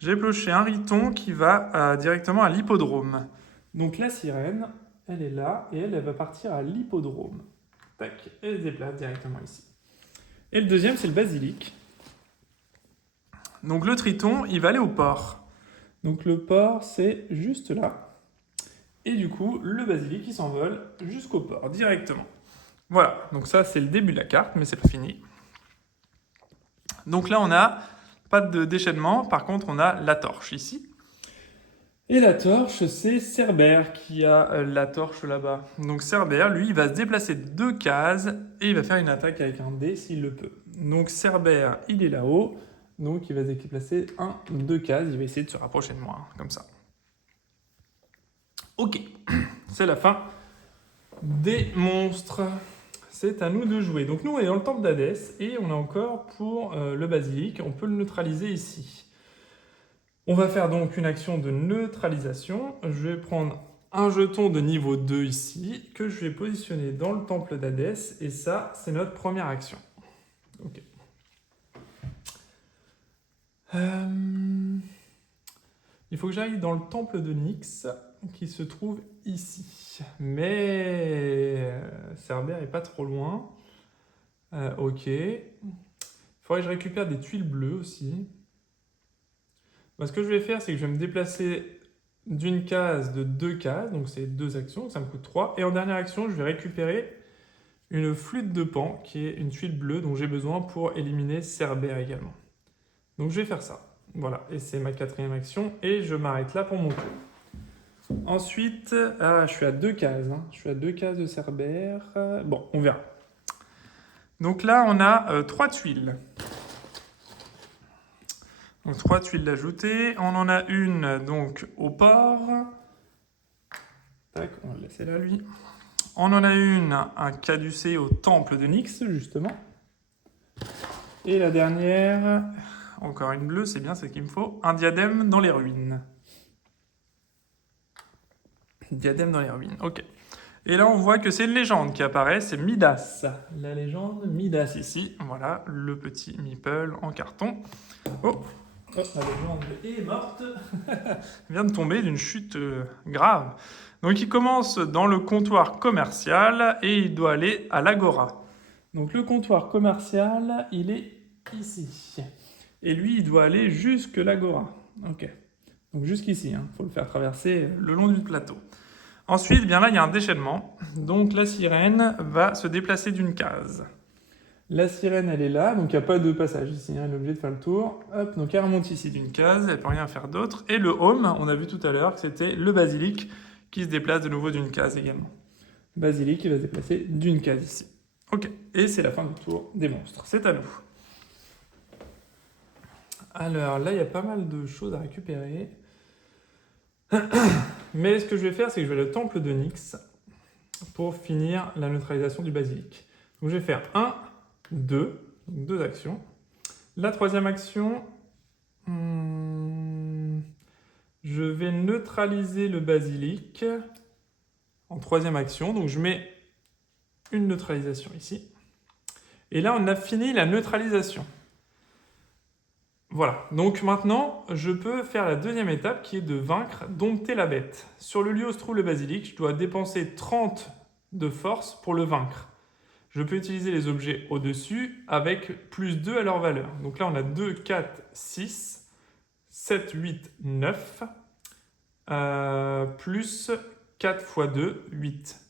j'ai pioché un riton qui va directement à l'hippodrome. Donc la sirène, elle est là et elle va partir à l'hippodrome. Tac, elle se déplace directement ici. Et le deuxième, c'est le basilic. Donc le triton, il va aller au port. Donc le port, c'est juste là. Et du coup, le basilic, il s'envole jusqu'au port, directement. Voilà, donc ça, c'est le début de la carte, mais c'est pas fini. Donc là, on n'a pas de déchaînement. Par contre, on a la torche ici. Et la torche, c'est Cerbère qui a la torche là-bas. Donc Cerbère, lui, il va se déplacer 2 cases et il va faire une attaque avec un dé s'il le peut. Donc Cerbère, il est là-haut. Donc il va se déplacer 2 cases. Il va essayer de se rapprocher de moi, comme ça. Ok, c'est la fin des monstres. C'est à nous de jouer. Donc nous, on est dans le temple d'Hadès et on a encore pour le basilic. On peut le neutraliser ici. On va faire donc une action de neutralisation. Je vais prendre un jeton de niveau 2 ici, que je vais positionner dans le temple d'Hadès. Et ça, c'est notre première action. Ok. Il faut que j'aille dans le temple de Nyx, qui se trouve ici. Mais Cerbère n'est pas trop loin. Ok. Il faudrait que je récupère des tuiles bleues aussi. Bah, ce que je vais faire, c'est que je vais me déplacer d'une case de 2 cases. Donc c'est 2 actions, ça me coûte 3. Et en dernière action, je vais récupérer une flûte de Pan, qui est une tuile bleue dont j'ai besoin pour éliminer Cerbère également. Donc je vais faire ça. Voilà, et c'est ma 4e action, et je m'arrête là pour mon tour. Ensuite, je suis à 2 cases. Je suis à 2 cases de Cerbère. Bon, on verra. Donc là, on a 3 tuiles. Donc 3 tuiles d'ajoutées. On en a une donc au port. Tac, on va le laisser là, lui. On en a une, un caducée au temple de Nyx, justement. Et la dernière, encore une bleue, c'est bien, c'est ce qu'il me faut. Un diadème dans les ruines. Diadème dans les ruines, ok. Et là, on voit que c'est une légende qui apparaît, c'est Midas. La légende Midas ici. Voilà, le petit meeple en carton. Oh, la légende est morte. Vient de tomber d'une chute grave. Donc, il commence dans le comptoir commercial et il doit aller à l'agora. Donc, le comptoir commercial, il est ici. Et lui, il doit aller jusque l'agora. Ok. Donc, jusqu'ici. Faut le faire traverser le long du plateau. Ensuite, bien là, il y a un déchaînement. Donc, la sirène va se déplacer d'une case. La sirène, elle est là, donc il n'y a pas de passage ici. Elle est obligée de faire le tour. Hop, donc elle remonte ici d'une case, elle ne peut rien faire d'autre. Et le home, on a vu tout à l'heure que c'était le basilic qui se déplace de nouveau d'une case également. Basilic, il va se déplacer d'une case ici. Ok, et c'est la fin du tour des monstres. C'est à nous. Alors là, il y a pas mal de choses à récupérer. Mais ce que je vais faire, c'est que je vais aller au temple de Nyx pour finir la neutralisation du basilic. Donc je vais faire 1, 2, donc 2 actions. La 3e action, je vais neutraliser le basilic en 3e action. Donc je mets une neutralisation ici. Et là, on a fini la neutralisation. Voilà, donc maintenant, je peux faire la 2e étape qui est de vaincre, dompter la bête. Sur le lieu où se trouve le basilic, je dois dépenser 30 de force pour le vaincre. je peux utiliser les objets au-dessus avec plus 2 à leur valeur. Donc là, on a 2, 4, 6, 7, 8, 9, plus 4 fois 2, 8.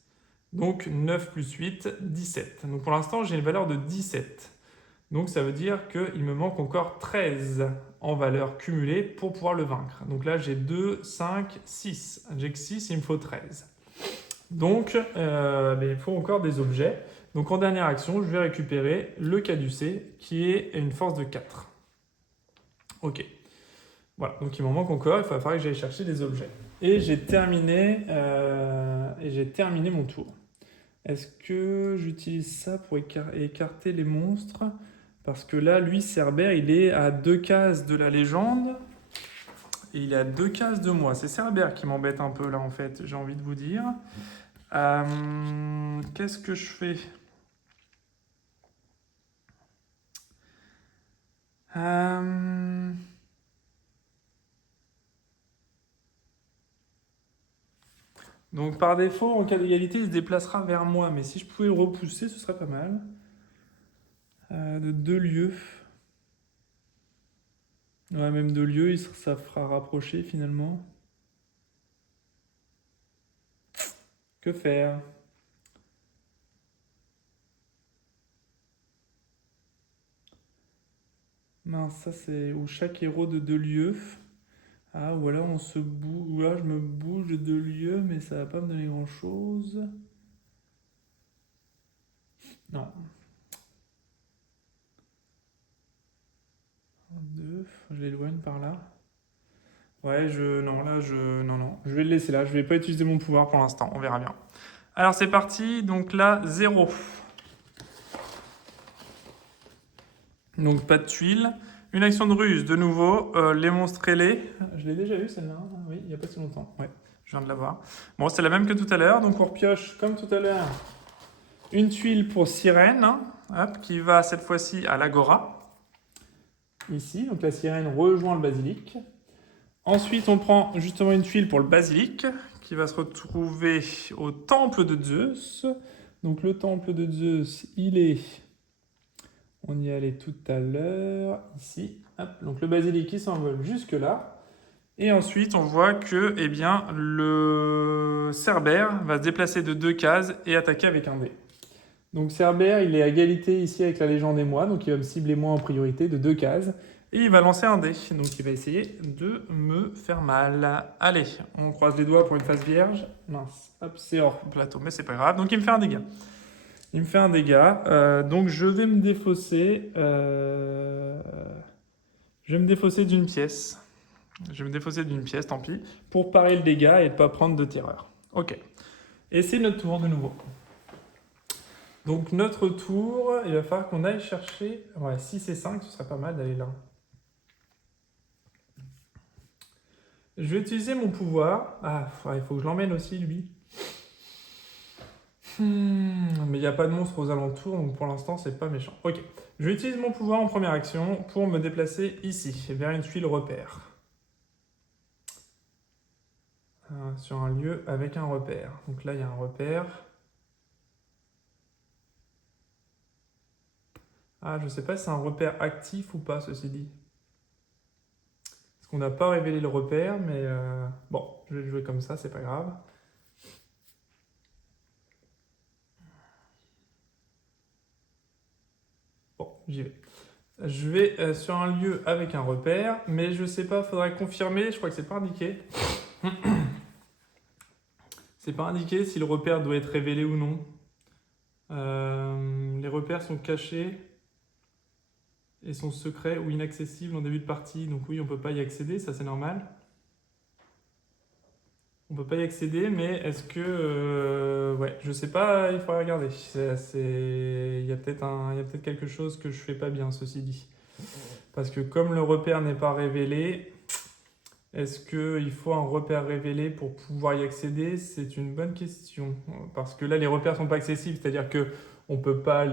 Donc 9 plus 8, 17. Donc pour l'instant, j'ai une valeur de 17. Donc ça veut dire qu'il me manque encore 13 en valeur cumulée pour pouvoir le vaincre. Donc là, j'ai 2, 5, 6. J'ai que 6, il me faut 13. Donc, il faut encore des objets. Donc en dernière action, je vais récupérer le caducée qui est une force de 4. Ok. Voilà, donc il m'en manque encore, il va falloir que j'aille chercher des objets. Et j'ai terminé mon tour. Est-ce que j'utilise ça pour écarter les monstres? Parce que là, lui, Cerbère, il est à 2 cases de la légende. Et il est à 2 cases de moi. C'est Cerbère qui m'embête un peu là, en fait, j'ai envie de vous dire. Qu'est-ce que je fais? Donc par défaut, en cas d'égalité, il se déplacera vers moi. Mais si je pouvais le repousser, ce serait pas mal. De 2 lieux. Ouais, même 2 lieux, ça fera rapprocher finalement. Que faire? Mince, ça c'est où chaque héros de 2 lieux. Ah, ou alors on se bouge. Ou là, je me bouge de 2 lieux, mais ça va pas me donner grand chose. Non. 2, je l'éloigne par là. Ouais, non, là, non. Je vais le laisser là. Je vais pas utiliser mon pouvoir pour l'instant. On verra bien. Alors, c'est parti. Donc là, 0. Donc, pas de tuiles. Une action de ruse, de nouveau. Les monstres ailés. Je l'ai déjà eu, celle-là. Oui, il n'y a pas si longtemps. Ouais, je viens de la voir. Bon, c'est la même que tout à l'heure. Donc, on repioche, comme tout à l'heure, une tuile pour sirène. Hop, qui va cette fois-ci à l'agora. Ici. Donc, la sirène rejoint le basilic. Ensuite, on prend justement une tuile pour le basilic qui va se retrouver au temple de Zeus. Donc le temple de Zeus, il est... On y allait tout à l'heure, ici. Hop. Donc le basilic, il s'envole jusque là. Et ensuite, on voit que le Cerbère va se déplacer de 2 cases et attaquer avec un dé. Donc Cerbère, il est à égalité ici avec la légende et moi, donc il va me cibler moi en priorité de 2 cases. Et il va lancer un dé, donc il va essayer de me faire mal. Allez, on croise les doigts pour une face vierge. Mince, hop, c'est hors plateau, mais c'est pas grave. Donc il me fait un dégât. Donc je vais me défausser. Je vais me défausser d'une pièce. Tant pis, pour parer le dégât et ne pas prendre de terreur. Ok. Et c'est notre tour de nouveau. Donc notre tour, il va falloir qu'on aille chercher... Ouais, 6 et 5, ce serait pas mal d'aller là. Je vais utiliser mon pouvoir. Ah, il faut que je l'emmène aussi, lui. Mais il n'y a pas de monstre aux alentours, donc pour l'instant, c'est pas méchant. Ok. Je vais utiliser mon pouvoir en première action pour me déplacer ici, vers une tuile repère. Sur un lieu avec un repère. Donc là, il y a un repère. Ah, je sais pas si c'est un repère actif ou pas, ceci dit. Parce qu'on n'a pas révélé le repère, mais bon, je vais le jouer comme ça, c'est pas grave. Bon, j'y vais. Je vais sur un lieu avec un repère, mais je sais pas, faudrait confirmer, je crois que c'est pas indiqué. C'est pas indiqué si le repère doit être révélé ou non. Les repères sont cachés et sont secrets ou inaccessibles en début de partie, donc oui, on peut pas y accéder, ça c'est normal. On peut pas y accéder, mais est-ce que... ouais, je sais pas, il faudrait regarder. Il y a peut-être quelque chose que je fais pas bien, ceci dit. Parce que comme le repère n'est pas révélé, est-ce qu'il faut un repère révélé pour pouvoir y accéder? C'est une bonne question. Parce que là, les repères sont pas accessibles, c'est-à-dire que on peut pas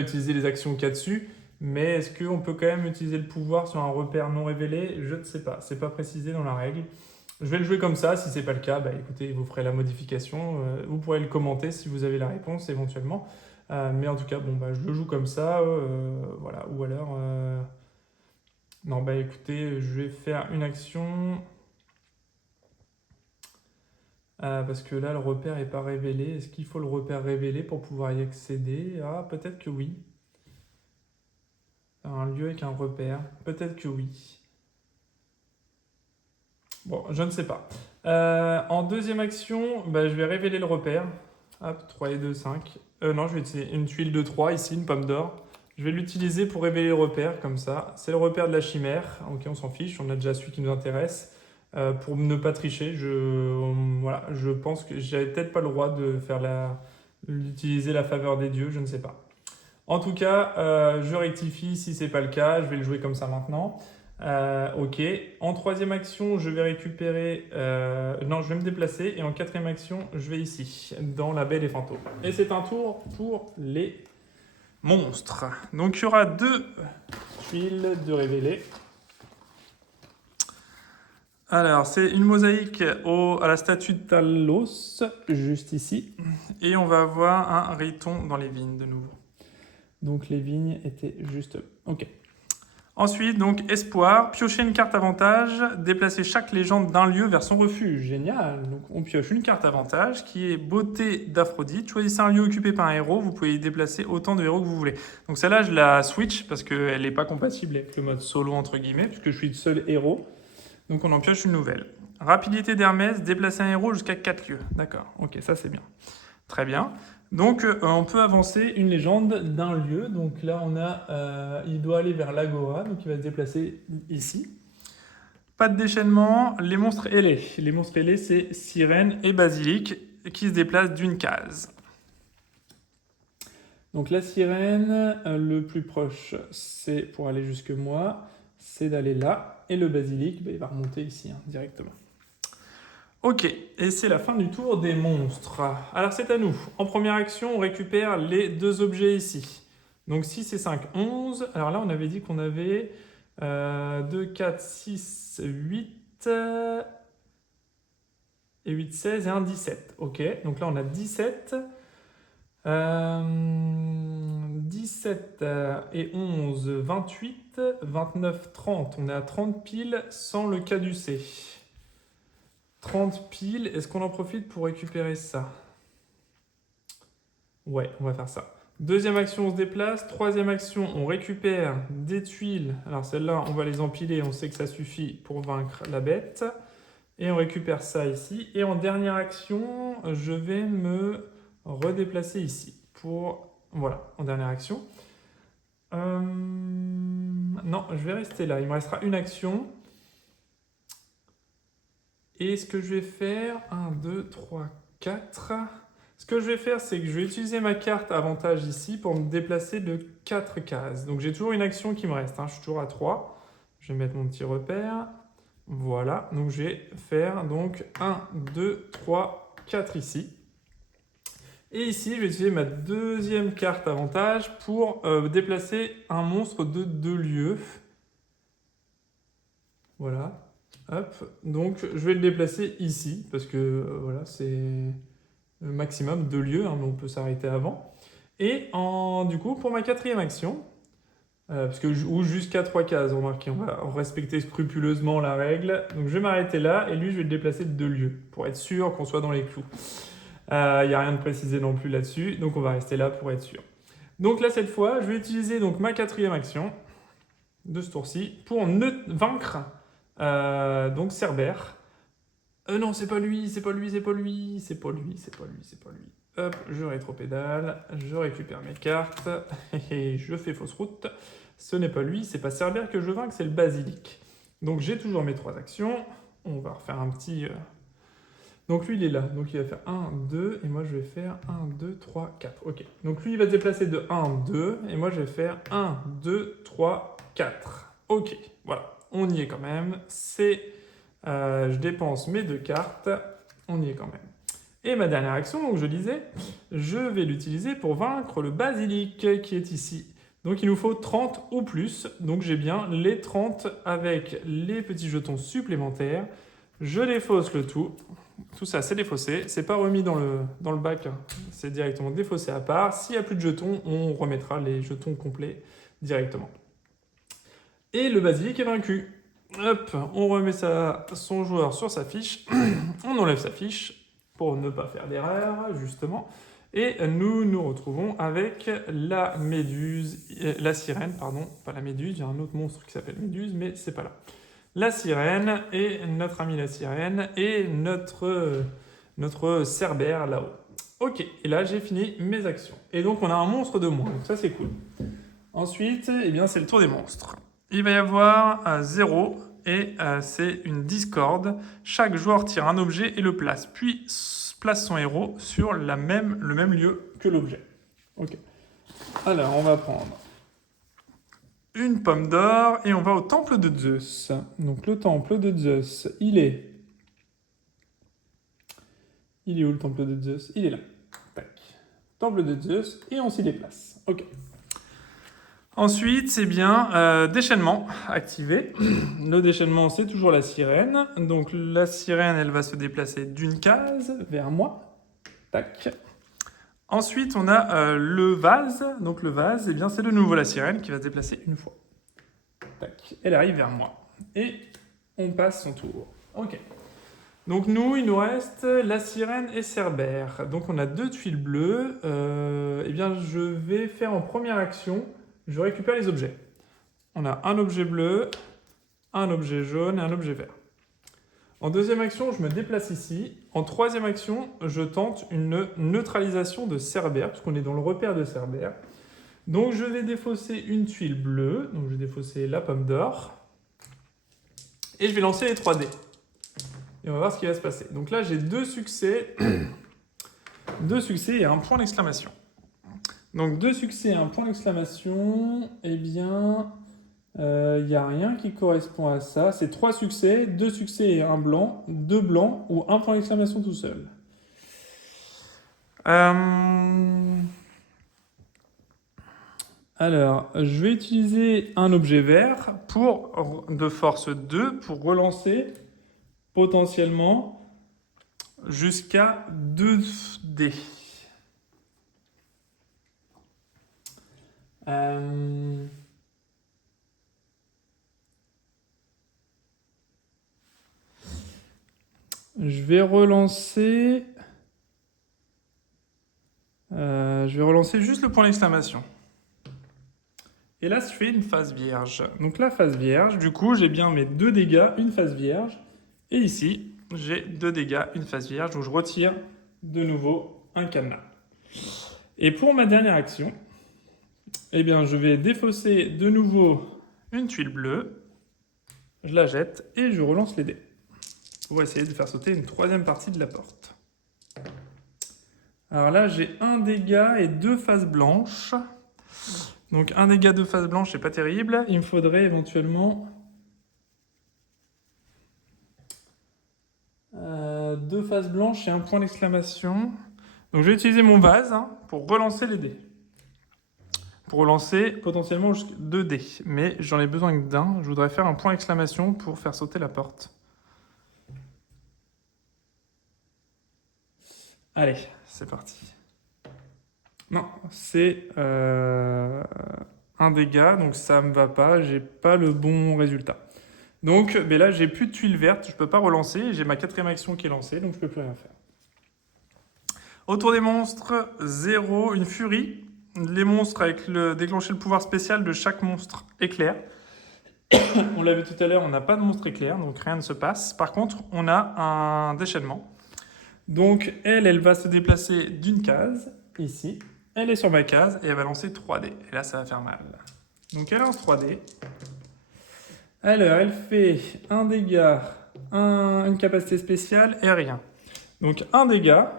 utiliser les actions qu'il y a dessus, mais est-ce qu'on peut quand même utiliser le pouvoir sur un repère non révélé? Je ne sais pas, c'est pas précisé dans la règle. Je vais le jouer comme ça. Si c'est pas le cas, bah, écoutez, vous ferez la modification. Vous pourrez le commenter si vous avez la réponse éventuellement. Mais en tout cas, bon, bah, je le joue comme ça. Voilà. Ou alors... Non, bah écoutez, je vais faire une action. Parce que là, le repère n'est pas révélé. Est-ce qu'il faut le repère révélé pour pouvoir y accéder? Ah, peut-être que oui. Un lieu avec un repère. Peut-être que oui. Bon, je ne sais pas. En deuxième action, bah, je vais révéler le repère. Hop, 3 et 2, 5. Non, je vais utiliser une tuile de 3 ici, une pomme d'or. Je vais l'utiliser pour révéler le repère, comme ça. C'est le repère de la chimère. Ok, on s'en fiche, on a déjà celui qui nous intéresse. Pour ne pas tricher, voilà, je pense que j'avais peut-être pas le droit de faire d'utiliser la faveur des dieux, je ne sais pas. En tout cas, je rectifie si c'est pas le cas, je vais le jouer comme ça maintenant. Ok. En troisième action, je vais récupérer. Non, je vais me déplacer. Et en quatrième action, je vais ici, dans la baie des fantômes. Et c'est un tour pour les monstres. Donc il y aura 2 tuiles de révéler. Alors, c'est une mosaïque à la statue de Talos, juste ici. Et on va avoir un riton dans les vignes de nouveau. Donc les vignes étaient juste... Ok. Ensuite, donc, espoir, piocher une carte avantage, déplacer chaque légende d'un lieu vers son refuge. Génial. Donc on pioche une carte avantage qui est beauté d'Aphrodite. Choisissez un lieu occupé par un héros, vous pouvez y déplacer autant de héros que vous voulez. Donc celle-là, je la switch parce qu'elle n'est pas compatible avec le mode solo, entre guillemets, puisque je suis le seul héros. Donc on en pioche une nouvelle. Rapidité d'Hermès, déplacer un héros jusqu'à 4 lieux. D'accord, ok, ça c'est bien. Très bien. Donc on peut avancer une légende d'un lieu. Donc là on a, il doit aller vers l'Agora, donc il va se déplacer ici. Pas de déchaînement, les monstres ailés. Les monstres ailés c'est Sirène et Basilic qui se déplacent d'une case. Donc la sirène, le plus proche c'est pour aller jusque moi, c'est d'aller là. Et le basilic, bah, il va remonter ici directement. Ok, et c'est la fin du tour des monstres. Alors c'est à nous. En première action, on récupère les 2 objets ici. Donc 6 et 5, 11. Alors là, on avait dit qu'on avait 2, 4, 6, 8 et 8, 16 et 1, 17. Ok, donc là on a 17. 17 et 11, 28, 29, 30. On est à 30 piles sans le caducé. 30 piles, est-ce qu'on en profite pour récupérer ça? Ouais, on va faire ça. Deuxième action, on se déplace. Troisième action, on récupère des tuiles. Alors celles-là, on va les empiler, on sait que ça suffit pour vaincre la bête. Et on récupère ça ici. Et en dernière action, je vais me redéplacer ici. Voilà, en dernière action. Non, je vais rester là. Il me restera une action. Et ce que je vais faire, 1, 2, 3, 4. Ce que je vais faire, c'est que je vais utiliser ma carte avantage ici pour me déplacer de 4 cases. Donc j'ai toujours une action qui me reste. Je suis toujours à 3. Je vais mettre mon petit repère. Voilà. Donc je vais faire donc 1, 2, 3, 4 ici. Et ici, je vais utiliser ma deuxième carte avantage pour déplacer un monstre de 2 lieux. Voilà. Hop. Donc, je vais le déplacer ici, parce que voilà, c'est le maximum 2 lieux, mais on peut s'arrêter avant. Et du coup, pour ma quatrième action, ou jusqu'à 3 cases, remarquez, on va respecter scrupuleusement la règle. Donc, je vais m'arrêter là, et lui, je vais le déplacer de 2 lieux, pour être sûr qu'on soit dans les clous. Il n'y a rien de précisé non plus là-dessus, donc on va rester là pour être sûr. Donc là, cette fois, je vais utiliser donc ma quatrième action de ce tour-ci pour vaincre donc Cerbère. Non, c'est pas lui, c'est pas lui, c'est pas lui, c'est pas lui, c'est pas lui, c'est pas lui. Hop, je rétropédale, je récupère mes cartes, et je fais fausse route. Ce n'est pas lui, c'est pas Cerbère que je vaincre, c'est le Basilic. Donc j'ai toujours mes 3 actions. On va refaire un petit... Donc lui, il est là. Donc il va faire 1, 2, et moi je vais faire 1, 2, 3, 4. Ok. Donc lui, il va se déplacer de 1, 2, et moi je vais faire 1, 2, 3, 4. Ok, voilà. On y est quand même. Je dépense mes 2 cartes. On y est quand même. Et ma dernière action, donc je disais, je vais l'utiliser pour vaincre le basilic qui est ici. Donc il nous faut 30 ou plus. Donc j'ai bien les 30 avec les petits jetons supplémentaires. Je défausse le tout. Tout ça, c'est défaussé. C'est pas remis dans le bac. Hein. C'est directement défaussé à part. S'il n'y a plus de jetons, on remettra les jetons complets directement. Et le basilic est vaincu. Hop, on remet son joueur sur sa fiche. On enlève sa fiche pour ne pas faire d'erreur, justement. Et nous nous retrouvons avec la méduse, la sirène, pardon, pas la méduse, il y a un autre monstre qui s'appelle méduse, mais c'est pas là. La sirène et notre ami la sirène et notre cerbère là-haut. Ok, et là j'ai fini mes actions. Et donc on a un monstre de moins, donc ça c'est cool. Ensuite, eh bien, c'est le tour des monstres. Il va y avoir 0 et c'est une discorde. Chaque joueur tire un objet et le place, puis place son héros sur le même lieu que l'objet. Ok. Alors, on va prendre une pomme d'or et on va au temple de Zeus. Donc, le temple de Zeus, il est où le temple de Zeus? Il est là. Tac. Temple de Zeus et on s'y déplace. Ok. Ensuite, c'est bien déchaînement activé. Le déchaînement, c'est toujours la sirène. Donc la sirène, elle va se déplacer d'une case vers moi. Tac. Ensuite, on a le vase. Donc le vase, eh bien, c'est de nouveau la sirène qui va se déplacer une fois. Tac. Elle arrive vers moi. Et on passe son tour. Ok. Donc nous, il nous reste la sirène et Cerbère. Donc on a 2 tuiles bleues. Eh bien, je vais faire en première action... Je récupère les objets. On a un objet bleu, un objet jaune et un objet vert. En deuxième action, je me déplace ici. En troisième action, je tente une neutralisation de Cerbère, puisqu'on est dans le repère de Cerbère. Donc je vais défausser une tuile bleue, donc je vais défausser la pomme d'or. Et je vais lancer les 3 dés. Et on va voir ce qui va se passer. Donc là, j'ai 2 succès. 2 succès et un point d'exclamation. Donc 2 succès et un point d'exclamation, eh bien, il n'y a rien qui correspond à ça. C'est 3 succès, 2 succès et un blanc, 2 blancs ou un point d'exclamation tout seul. Alors, je vais utiliser un objet vert de force 2 pour relancer potentiellement jusqu'à 2 dés. Je vais relancer juste le point d'exclamation. Et là, je fais une phase vierge. Donc la phase vierge, du coup, j'ai bien mes 2 dégâts, une phase vierge. Et ici, j'ai 2 dégâts, une phase vierge, où je retire de nouveau un cadenas. Et pour ma dernière action, eh bien, je vais défausser de nouveau une tuile bleue. Je la jette et je relance les dés. Pour essayer de faire sauter une 3e partie de la porte. Alors là, j'ai 1 dégât et 2 faces blanches. Donc 1 dégât, 2 faces blanches, c'est pas terrible. Il me faudrait éventuellement 2 faces blanches et un point d'exclamation. Donc je vais utiliser mon vase pour relancer les dés. Pour relancer potentiellement 2 dés. Mais j'en ai besoin que d'un. Je voudrais faire un point d'exclamation pour faire sauter la porte. Allez, c'est parti. Non, c'est un dégât, donc ça me va pas, j'ai pas le bon résultat. Donc mais là, j'ai plus de tuiles vertes, je peux pas relancer, j'ai ma 4e action qui est lancée, donc je peux plus rien faire. Autour des monstres, 0, une furie. Les monstres, avec déclencher le pouvoir spécial de chaque monstre éclair. On l'a vu tout à l'heure, on n'a pas de monstre éclair, donc rien ne se passe. Par contre, on a un déchaînement. Donc elle va se déplacer d'une case, ici. Elle est sur ma case et elle va lancer 3 dés. Et là, ça va faire mal. Donc elle lance 3 dés. Alors, elle fait un dégât, une capacité spéciale et rien. Donc un dégât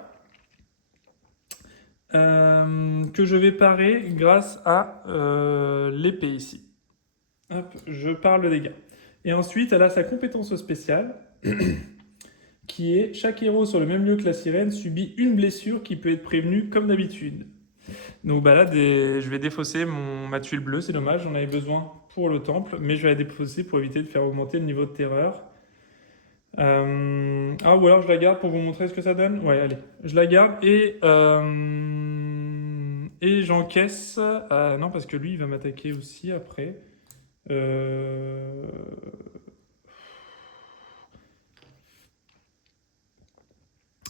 que je vais parer grâce à l'épée ici. Hop, je pare le dégât. Et ensuite, elle a sa compétence spéciale qui est chaque héros sur le même lieu que la sirène subit une blessure qui peut être prévenue comme d'habitude. Donc bah là, je vais défausser ma tuile bleue, c'est dommage, j'en avais besoin pour le temple, mais je vais la défausser pour éviter de faire augmenter le niveau de terreur. Ah, ou alors je la garde pour vous montrer ce que ça donne. Ouais, allez, je la garde et j'encaisse. Non, parce que lui, il va m'attaquer aussi après. Euh,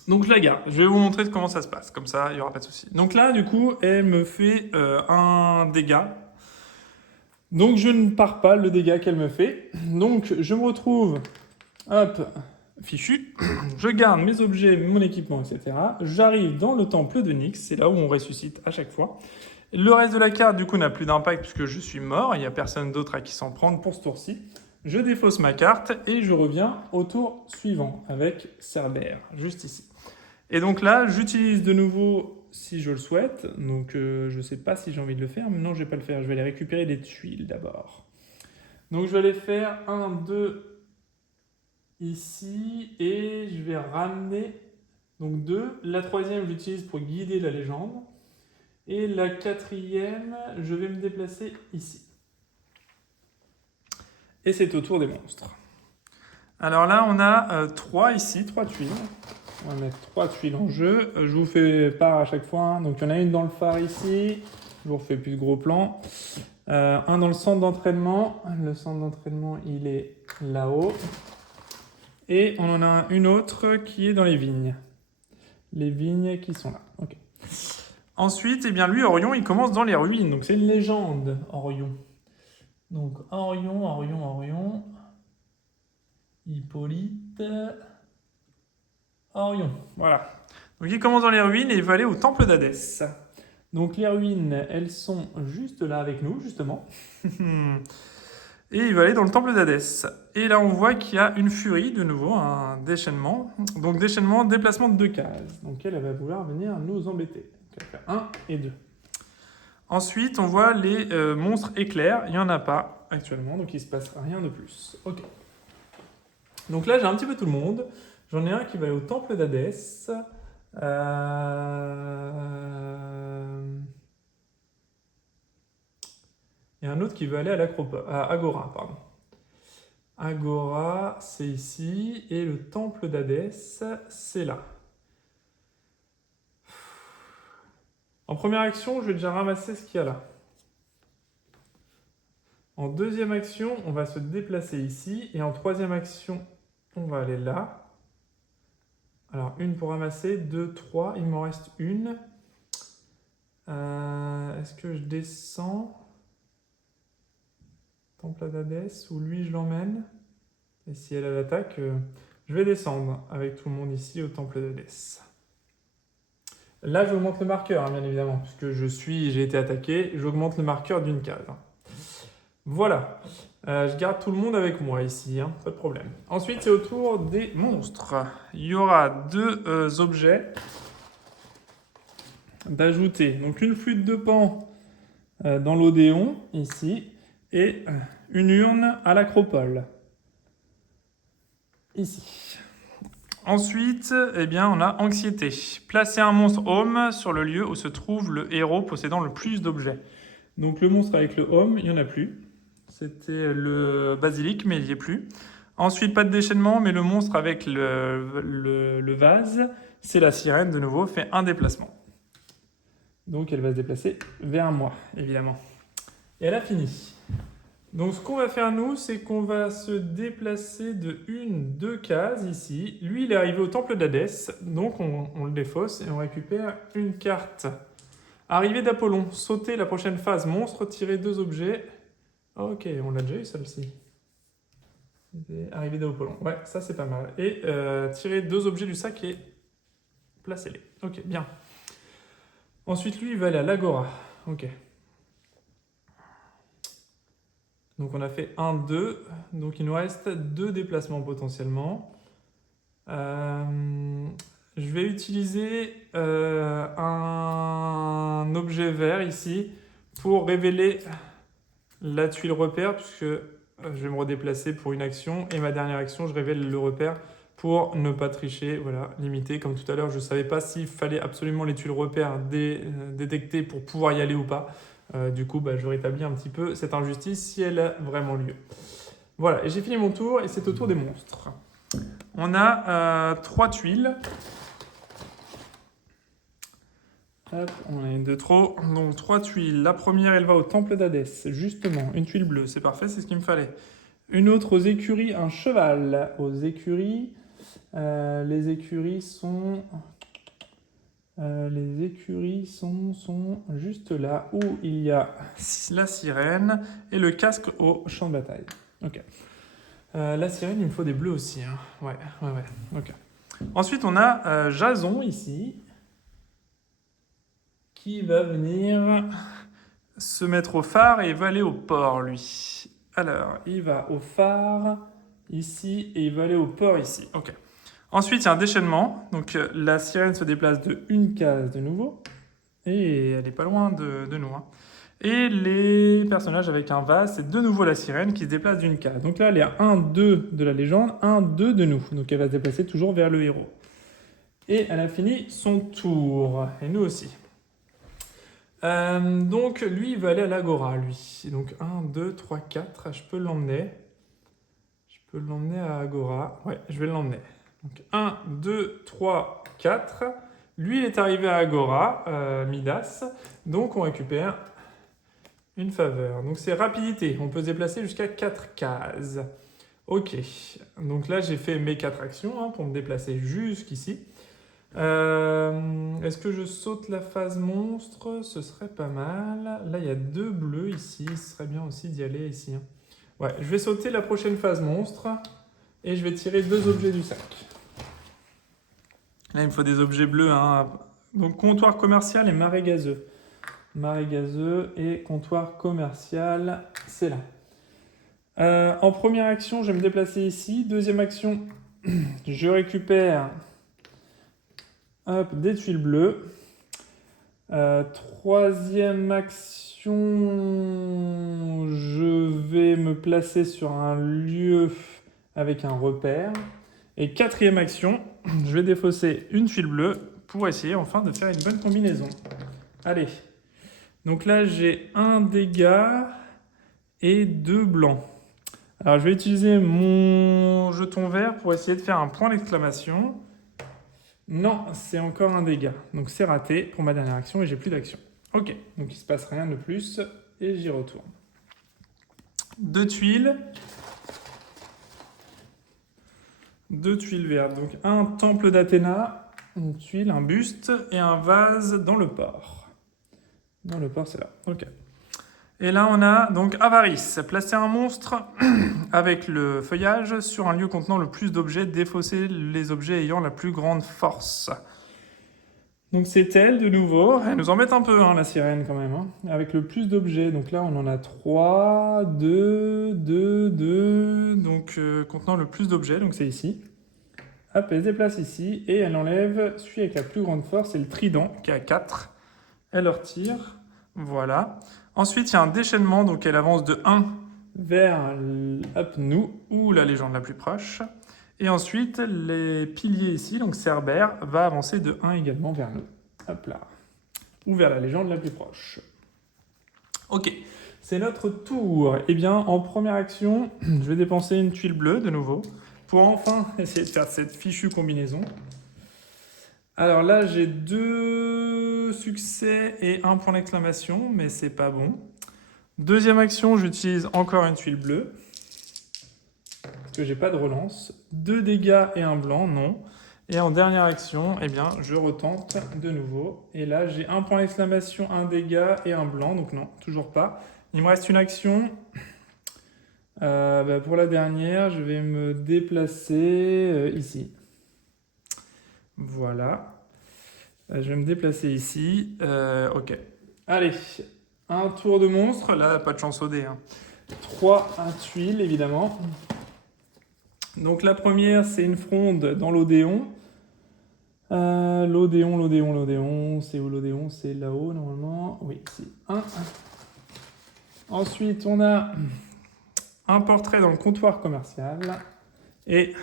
Donc je la garde. Je vais vous montrer comment ça se passe. Comme ça, il n'y aura pas de souci. Donc là, du coup, elle me fait un dégât. Donc je ne pars pas le dégât qu'elle me fait. Donc je me retrouve, hop, fichu. Je garde mes objets, mon équipement, etc. J'arrive dans le temple de Nyx. C'est là où on ressuscite à chaque fois. Le reste de la carte, du coup, n'a plus d'impact puisque je suis mort. Il n'y a personne d'autre à qui s'en prendre pour ce tour-ci. Je défausse ma carte et je reviens au tour suivant avec Cerbère, juste ici. Et donc là, j'utilise de nouveau si je le souhaite. Donc je ne sais pas si j'ai envie de le faire, mais non, je ne vais pas le faire. Je vais aller récupérer des tuiles d'abord. Donc je vais aller faire 1, 2 ici et je vais ramener donc 2. La troisième, j'utilise pour guider la légende. Et la quatrième, je vais me déplacer ici. Et c'est au tour des monstres. Alors là, on a 3 ici, 3 tuiles. On va mettre 3 tuiles en jeu. Je vous fais part à chaque fois. Donc il y en a une dans le phare ici. Je vous refais plus de gros plans. Un dans le centre d'entraînement. Le centre d'entraînement, il est là-haut. Et on en a une autre qui est dans les vignes. Les vignes qui sont là. Ok. Ensuite, eh bien, lui, Orion, il commence dans les ruines. Donc c'est une légende, Orion. Donc Orion. Hippolyte. Orion. Voilà. Donc il commence dans les ruines et il va aller au temple d'Hadès. Donc les ruines, elles sont juste là avec nous, justement. Et il va aller dans le temple d'Hadès. Et là, on voit qu'il y a une furie, de nouveau, un déchaînement. Donc déchaînement, déplacement de 2 cases. Donc elle va vouloir venir nous embêter. Donc elle va faire 1 et 2. Ensuite, on voit les monstres éclairs. Il n'y en a pas actuellement, donc il ne se passe rien de plus. Ok. Donc là, j'ai un petit peu tout le monde. J'en ai un qui va aller au temple d'Hadès. Et un autre qui veut aller à Agora, pardon. Agora, c'est ici. Et le temple d'Hadès, c'est là. En première action, je vais déjà ramasser ce qu'il y a là. En deuxième action, on va se déplacer ici. Et en troisième action, on va aller là. Alors, une pour ramasser, 2, 3. Il m'en reste une. Est-ce que je descends Temple d'Hadès, ou lui je l'emmène? Et si elle a l'attaque, je vais descendre avec tout le monde ici au Temple d'Hadès. Là, j'augmente le marqueur, hein, bien évidemment, puisque j'ai été attaqué, j'augmente le marqueur d'une case. Voilà. Je garde tout le monde avec moi ici, hein, pas de problème. Ensuite, c'est au tour des monstres. Il y aura 2 objets d'ajouter. Donc une flûte de Pan dans l'Odéon, ici, et une urne à l'Acropole, ici. Ensuite, eh bien, on a Anxiété. Placer un monstre home sur le lieu où se trouve le héros possédant le plus d'objets. Donc le monstre avec le home, il n'y en a plus. C'était le basilic, mais il n'y est plus. Ensuite, pas de déchaînement, mais le monstre avec le vase, c'est la sirène, de nouveau, fait un déplacement. Donc elle va se déplacer vers moi, évidemment. Et elle a fini. Donc ce qu'on va faire nous, c'est qu'on va se déplacer de 2 cases ici. Lui, il est arrivé au temple d'Hadès, donc on le défausse et on récupère une carte. Arrivée d'Apollon, sauter la prochaine phase monstre, tirer 2 objets. Ok, on l'a déjà eu celle-ci. Arrivée d'Apollon, ouais, ça c'est pas mal. Et tirer 2 objets du sac et placez-les. Ok, bien. Ensuite, lui, il va aller à l'Agora. Ok. Donc on a fait 1, 2. Donc il nous reste 2 déplacements potentiellement. Je vais utiliser un objet vert ici pour révéler la tuile repère, puisque je vais me redéplacer pour une action. Et ma dernière action, je révèle le repère pour ne pas tricher, voilà, limiter. Comme tout à l'heure, je ne savais pas s'il fallait absolument les tuiles repères détecter pour pouvoir y aller ou pas. Du coup, je rétablis un petit peu cette injustice si elle a vraiment lieu. Voilà, et j'ai fini mon tour et c'est au tour des monstres. On a 3 tuiles. Hop, on a une de trop. Donc 3 tuiles. La première, elle va au temple d'Hadès. Justement, une tuile bleue. C'est parfait, c'est ce qu'il me fallait. Une autre aux écuries, un cheval. Aux écuries, les écuries sont... sont juste là où il y a la sirène et le casque au champ de bataille. Ok. La sirène, il me faut des bleus aussi. Hein. Ouais. Ok. Ensuite, on a Jason ici qui va venir se mettre au phare et il va aller au port, lui. Alors, il va au phare ici et il va aller au port ici. Ok. Ensuite, il y a un déchaînement. Donc, la sirène se déplace de une case de nouveau. Et elle n'est pas loin de nous. Hein. Et les personnages avec un vase, c'est de nouveau la sirène qui se déplace d'une case. Donc là, elle est à 1-2 de la légende, 1-2 de nous. Donc elle va se déplacer toujours vers le héros. Et elle a fini son tour. Et nous aussi. Donc lui, il va aller à l'Agora, lui. Donc 1, 2, 3, 4. Je peux l'emmener. Je peux l'emmener à Agora. Ouais, je vais l'emmener. Donc 1, 2, 3, 4. Lui, il est arrivé à Agora, Midas. Donc on récupère une faveur. Donc c'est rapidité. On peut se déplacer jusqu'à 4 cases. Ok. Donc là, j'ai fait mes 4 actions pour me déplacer jusqu'ici. Est-ce que je saute la phase monstre? Ce serait pas mal. Là, il y a 2 bleus ici. Ce serait bien aussi d'y aller ici. Ouais, je vais sauter la prochaine phase monstre. Et je vais tirer 2 objets du sac. Là, il me faut des objets bleus. Hein. Donc comptoir commercial et marais gazeux. Marais gazeux et comptoir commercial, c'est là. En première action, je vais me déplacer ici. Deuxième action, je récupère des tuiles bleues. Troisième action, je vais me placer sur un lieu avec un repère. Et quatrième action, je vais défausser une tuile bleue pour essayer enfin de faire une bonne combinaison. Allez. Donc là, j'ai 1 dégât et 2 blancs. Alors, je vais utiliser mon jeton vert pour essayer de faire un point d'exclamation. Non, c'est encore un dégât. Donc, c'est raté pour ma dernière action et j'ai plus d'action. Ok, donc il ne se passe rien de plus et j'y retourne. 2 tuiles. 2 tuiles vertes. Donc, un temple d'Athéna, une tuile, un buste et un vase dans le port. Dans le port, c'est là. Ok. Et là, on a donc Avarice. Placer un monstre avec le feuillage sur un lieu contenant le plus d'objets, défausser les objets ayant la plus grande force. Donc c'est elle de nouveau. Elle nous embête un peu, la sirène quand même. Avec le plus d'objets. Donc là, on en a 3, 2, 2, 2. Donc contenant le plus d'objets. Donc c'est ici. Hop, elle se déplace ici. Et elle enlève celui avec la plus grande force. C'est le trident qui a 4. Elle le retire. Voilà. Ensuite, il y a un déchaînement, donc elle avance de 1 vers nous, ou la légende la plus proche. Et ensuite, les piliers ici, donc Cerbère, va avancer de 1 également vers nous. Hop là. Ou vers la légende la plus proche. Ok, c'est notre tour. Eh bien, en première action, je vais dépenser une tuile bleue de nouveau, pour enfin essayer de faire cette fichue combinaison. Alors là, j'ai 2 succès et 1 point d'exclamation, mais c'est pas bon. Deuxième action, j'utilise encore une tuile bleue, parce que j'ai pas de relance. 2 dégâts et 1 blanc, non. Et en dernière action, eh bien, je retente de nouveau. Et là, j'ai 1 point d'exclamation, 1 dégât et 1 blanc, donc non, toujours pas. Il me reste une action. Pour la dernière, je vais me déplacer ici. Voilà. Je vais me déplacer ici. Ok. Allez, un tour de monstre. Là, pas de chance au dé. 3 tuiles, évidemment. Donc la première, c'est une fronde dans l'Odéon. L'Odéon. C'est où l'Odéon? C'est là-haut, normalement. Oui, c'est 1. Ensuite, on a un portrait dans le comptoir commercial. Et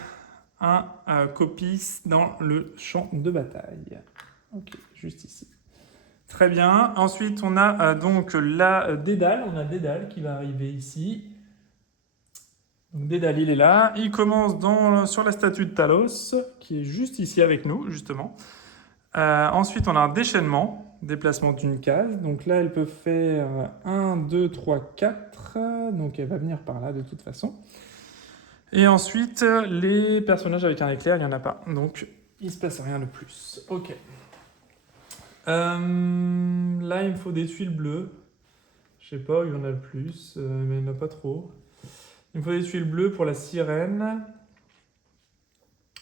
un copis dans le champ de bataille. Ok, juste ici. Très bien. Ensuite, on a donc la Dédale. On a Dédale qui va arriver ici. Donc Dédale, il est là. Il commence sur la statue de Talos, qui est juste ici avec nous, justement. Ensuite, on a un déchaînement, déplacement d'une case. Donc là, elle peut faire 1, 2, 3, 4. Donc elle va venir par là de toute façon. Et ensuite, les personnages avec un éclair, il n'y en a pas. Donc, il ne se passe rien de plus. Ok. Là, il me faut des tuiles bleues. Je sais pas où il y en a le plus, mais il n'y en a pas trop. Il me faut des tuiles bleues pour la sirène.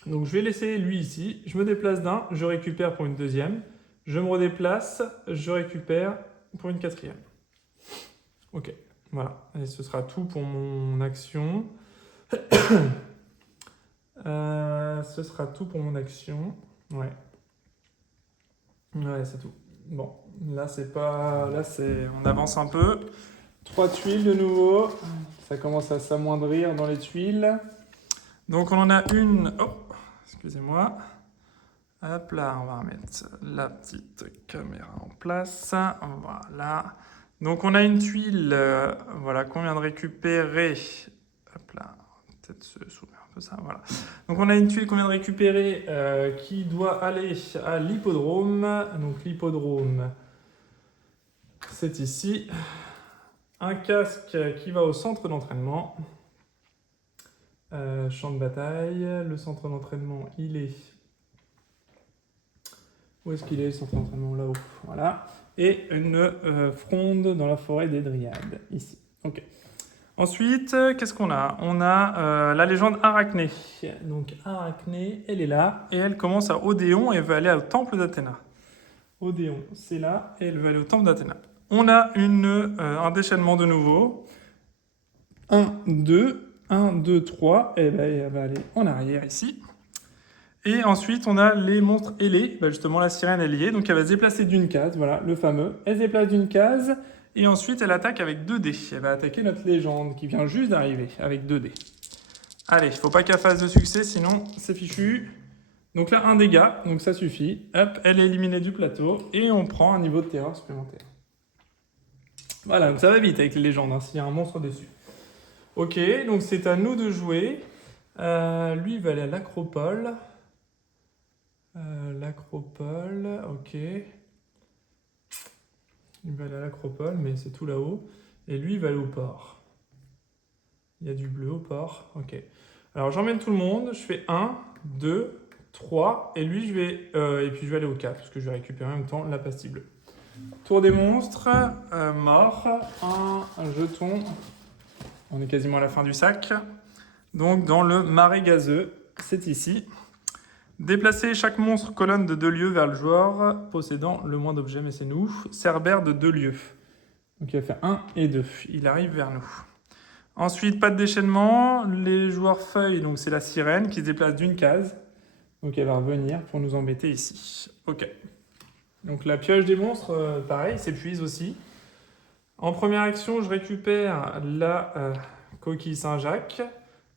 Donc je vais laisser lui ici. Je me déplace d'un, je récupère pour une deuxième. Je me redéplace, je récupère pour une quatrième. Ok, voilà. Et ce sera tout pour mon action. Ce sera tout pour mon action. Ouais. Ouais, c'est tout. Bon, là c'est pas... Là c'est... On avance un peu. 3 tuiles de nouveau. Ça commence à s'amoindrir dans les tuiles. Donc on en a une... Oh, excusez-moi. Hop là, on va remettre la petite caméra en place. Voilà. Donc on a une tuile, voilà, qu'on vient de récupérer. Hop là, peut-être se souvenir un peu ça, voilà. Donc on a une tuile qu'on vient de récupérer qui doit aller à l'hippodrome. Donc l'hippodrome, c'est ici. Un casque qui va au centre d'entraînement. Champ de bataille. Le centre d'entraînement, il est... Où est-ce qu'il est, le centre d'entraînement? Là-haut. Voilà. Et une fronde dans la forêt des Dryades, ici. Ok. Ensuite, qu'est-ce qu'on a? On a la légende Arachné. Donc Arachné, elle est là, et elle commence à Odéon et elle veut aller au temple d'Athéna. Odéon, c'est là, et elle veut aller au temple d'Athéna. On a un déchaînement de nouveau. 1, 2, 1, 2, 3, et ben, elle va aller en arrière ici. Et ensuite, on a les monstres ailés. Bah justement, la sirène est liée, donc elle va se déplacer d'une case, voilà, le fameux. Elle se déplace d'une case, et ensuite, elle attaque avec 2 dés. Elle va attaquer notre légende, qui vient juste d'arriver, avec 2 dés. Allez, il faut pas qu'elle fasse de succès, sinon c'est fichu. Donc là, un dégât, donc ça suffit. Hop, elle est éliminée du plateau, et on prend un niveau de terreur supplémentaire. Voilà, donc ça va vite avec les légendes, hein, s'il y a un monstre dessus. Ok, donc c'est à nous de jouer. Lui, il va aller à l'acropole. L'acropole, ok. Il va aller à l'acropole, mais c'est tout là-haut. Et lui, il va aller au port. Il y a du bleu au port, ok. Alors j'emmène tout le monde, je fais 1, 2, 3, et lui, et puis je vais aller au 4, parce que je vais récupérer en même temps la pastille bleue. Tour des monstres, mort, un jeton. On est quasiment à la fin du sac. Donc dans le marais gazeux, c'est ici. Déplacer chaque monstre colonne de 2 lieux vers le joueur possédant le moins d'objets, mais c'est nous. Cerbère de 2 lieux. Donc il va faire 1 et 2. Il arrive vers nous. Ensuite, pas de déchaînement. Les joueurs feuilles, donc c'est la sirène qui se déplace d'une case. Donc elle va revenir pour nous embêter ici. Ok. Donc la pioche des monstres, pareil, s'épuise aussi. En première action, je récupère la coquille Saint-Jacques.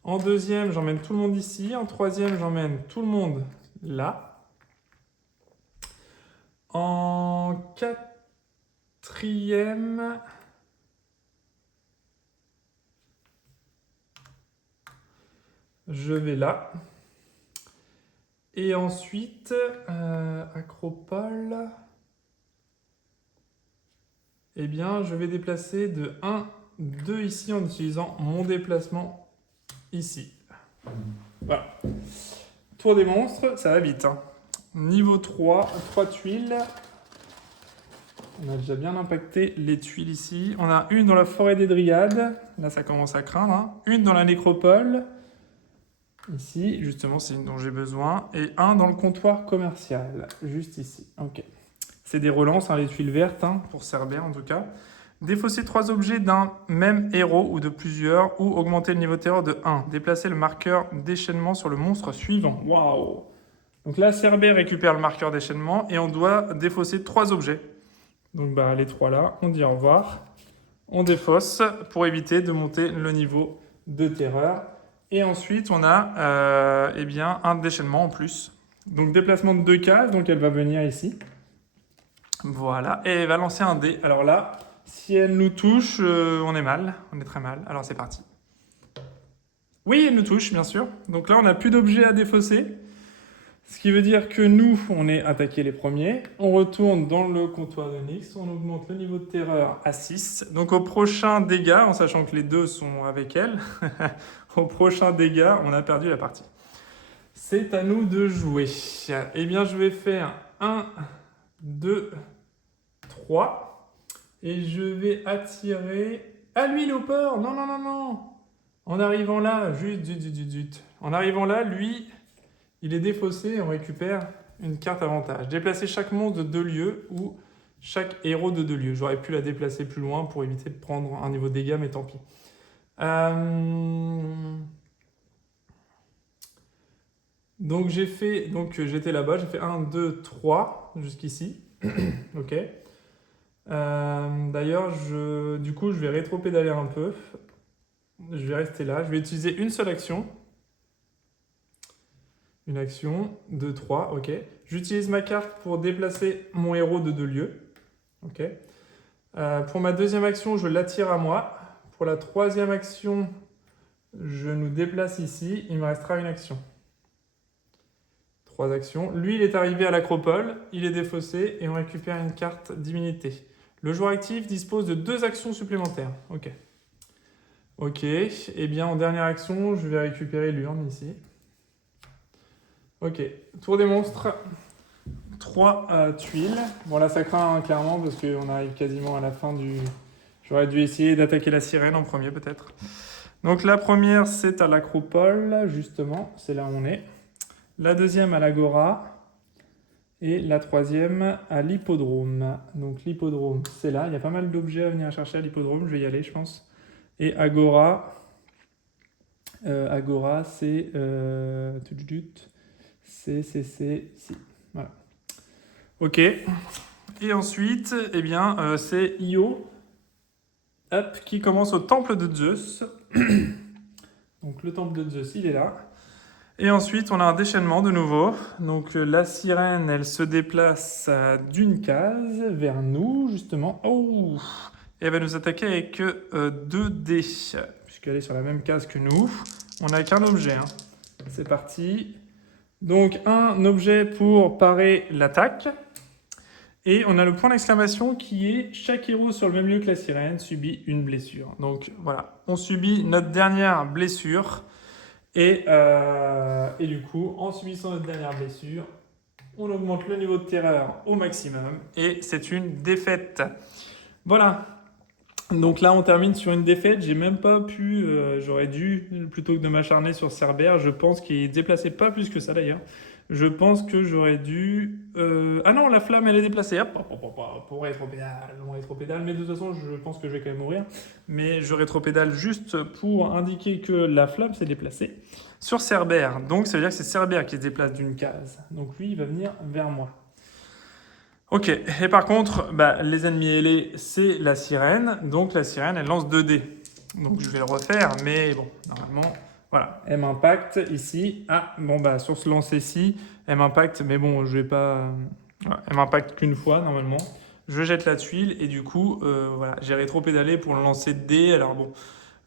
En deuxième, j'emmène tout le monde ici. En troisième, j'emmène tout le monde là. En quatrième, je vais là. Et ensuite, acropole. Eh bien, je vais déplacer de 1, 2 ici en utilisant mon déplacement ici. Voilà. Tour des monstres, ça va vite. Hein. Niveau 3, 3 tuiles. On a déjà bien impacté les tuiles ici. On a une dans la forêt des Dryades. Là, ça commence à craindre. Hein. Une dans la nécropole. Ici, justement, c'est une dont j'ai besoin. Et un dans le comptoir commercial. Juste ici. Ok. C'est des relances, hein, les tuiles vertes, hein, pour Cerbère en tout cas. Défausser 3 objets d'un même héros ou de plusieurs, ou augmenter le niveau de terreur de 1. Déplacer le marqueur déchaînement sur le monstre suivant. Waouh! Donc là, Cerbère récupère le marqueur déchaînement et on doit défausser 3 objets. Donc bah, les 3 là, on dit au revoir. On défausse pour éviter de monter le niveau de terreur. Et ensuite, on a eh bien, un déchaînement en plus. Donc déplacement de 2 cases, donc elle va venir ici. Voilà, et elle va lancer un dé. Alors là, si elle nous touche, on est mal, on est très mal. Alors c'est parti. Oui, une touche, bien sûr. Donc là, on n'a plus d'objets à défausser. Ce qui veut dire que nous, on est attaqué les premiers. On retourne dans le comptoir de Nyx. On augmente le niveau de terreur à 6. Donc au prochain dégât, en sachant que les deux sont avec elle, au prochain dégât, on a perdu la partie. C'est à nous de jouer. Eh bien, je vais faire 1, 2, 3. Et je vais attirer... Ah, lui, il est au port. Non, non, non, non. En arrivant là, zut. En arrivant là, lui, il est défaussé et on récupère une carte avantage. Déplacer chaque monstre de 2 lieux ou chaque héros de 2 lieux. J'aurais pu la déplacer plus loin pour éviter de prendre un niveau de dégâts, mais tant pis. Donc j'étais là-bas, j'ai fait 1, 2, 3 jusqu'ici. Ok. D'ailleurs, du coup, je vais rétro-pédaler un peu. Je vais rester là. Je vais utiliser une seule action. Une action, 2, 3, ok. J'utilise ma carte pour déplacer mon héros de 2 lieux. Ok. Pour ma deuxième action, je l'attire à moi. Pour la troisième action, je nous déplace ici. Il me restera une action. 3 actions. Lui, il est arrivé à l'acropole. Il est défaussé et on récupère une carte d'immunité. Le joueur actif dispose de 2 actions supplémentaires. Ok. Ok. Eh bien, en dernière action, je vais récupérer l'urne ici. Ok. Tour des monstres. 3 tuiles. Bon, là, ça craint hein, clairement parce qu'on arrive quasiment à la fin du... J'aurais dû essayer d'attaquer la sirène en premier, peut-être. Donc, la première, c'est à l'acropole, justement. C'est là où on est. La deuxième, à l'agora. Et la troisième, à l'hippodrome. Donc, l'hippodrome, c'est là. Il y a pas mal d'objets à venir chercher à l'hippodrome. Je vais y aller, je pense. Et agora... agora, c'est... c'est ici. Voilà. Ok. Et ensuite, eh bien, c'est Io qui commence au temple de Zeus. Donc le temple de Zeus, il est là. Et ensuite, on a un déchaînement de nouveau. Donc la sirène, elle se déplace d'une case vers nous, justement. Oh! Et elle va nous attaquer avec 2 dés, puisqu'elle est sur la même case que nous. On n'a qu'un objet. Hein. C'est parti. Donc un objet pour parer l'attaque. Et on a le point d'exclamation qui est « Chaque héros sur le même lieu que la sirène subit une blessure ». Donc voilà, on subit notre dernière blessure. Et du coup, en subissant notre dernière blessure, on augmente le niveau de terreur au maximum. Et c'est une défaite. Voilà. Donc là, on termine sur une défaite. J'ai même pas pu... j'aurais dû, plutôt que de m'acharner sur Cerbère, je pense qu'il ne déplaçait pas plus que ça d'ailleurs. Je pense que j'aurais dû... Ah non, la flamme, elle est déplacée. Hop, pour rétropédale, on rétropédale. Mais de toute façon, je pense que je vais quand même mourir. Mais je rétropédale juste pour indiquer que la flamme s'est déplacée sur Cerbère. Donc, ça veut dire que c'est Cerbère qui se déplace d'une case. Donc, lui, il va venir vers moi. Ok, et par contre, les ennemis ailés, c'est la sirène. Donc, la sirène, elle lance 2 dés. Donc, je vais le refaire, mais bon, normalement... Voilà, elle m'impacte ici. Ah, bon, sur ce lancer-ci, elle m'impacte, mais bon, je vais pas... Voilà, elle m'impacte qu'une fois, normalement. Je jette la tuile, et du coup, voilà, j'ai rétro-pédalé pour le lancer de dés. Alors bon,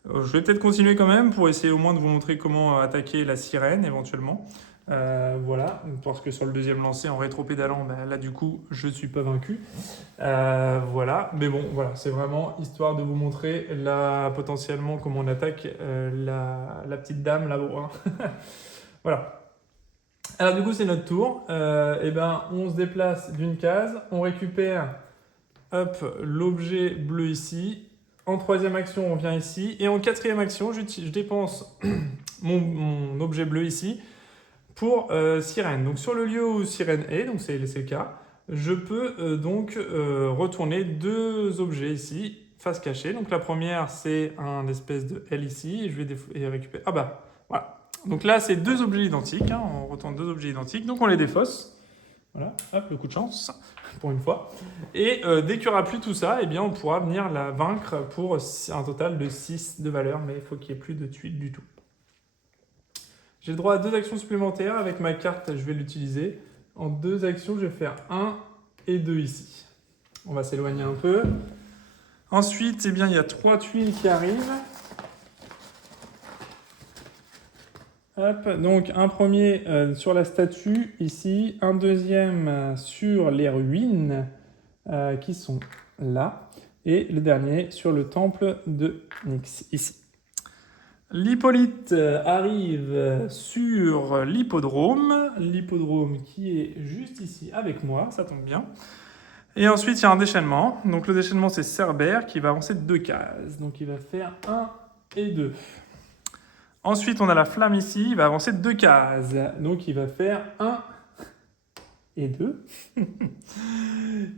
je vais peut-être continuer quand même pour essayer au moins de vous montrer comment attaquer la sirène, éventuellement. Voilà, parce que sur le deuxième lancer, en rétro-pédalant, là, du coup, je ne suis pas vaincu. Voilà, mais bon, voilà, c'est vraiment histoire de vous montrer là, potentiellement comment on attaque la petite dame là-haut. Hein. Voilà. Alors du coup, c'est notre tour. On se déplace d'une case, on récupère l'objet bleu ici. En troisième action, on vient ici. Et en quatrième action, je dépense mon objet bleu ici pour sirène. Donc sur le lieu où sirène est, donc c'est le cas, je peux retourner 2 objets ici, face cachée. Donc la première, c'est un espèce de L ici, et je vais récupérer... Ah voilà. Donc là, c'est 2 objets identiques, hein, on retourne 2 objets identiques, donc on les défausse. Voilà, hop, le coup de chance, pour une fois. Et dès qu'il n'y aura plus tout ça, eh bien, on pourra venir la vaincre pour un total de 6 de valeur, mais il faut qu'il n'y ait plus de tuiles du tout. J'ai le droit à 2 actions supplémentaires. Avec ma carte, je vais l'utiliser. En 2 actions, je vais faire 1 et 2 ici. On va s'éloigner un peu. Ensuite, il y a 3 tuiles qui arrivent. Hop, donc un premier sur la statue ici, un deuxième sur les ruines qui sont là, et le dernier sur le temple de Nyx ici. L'Hippolyte arrive sur l'hippodrome qui est juste ici avec moi, ça tombe bien. Et ensuite, il y a un déchaînement. Donc le déchaînement, c'est Cerbère qui va avancer 2 cases. Donc il va faire 1 et 2. Ensuite, on a la flamme ici, il va avancer 2 cases. Donc il va faire 1 et 2.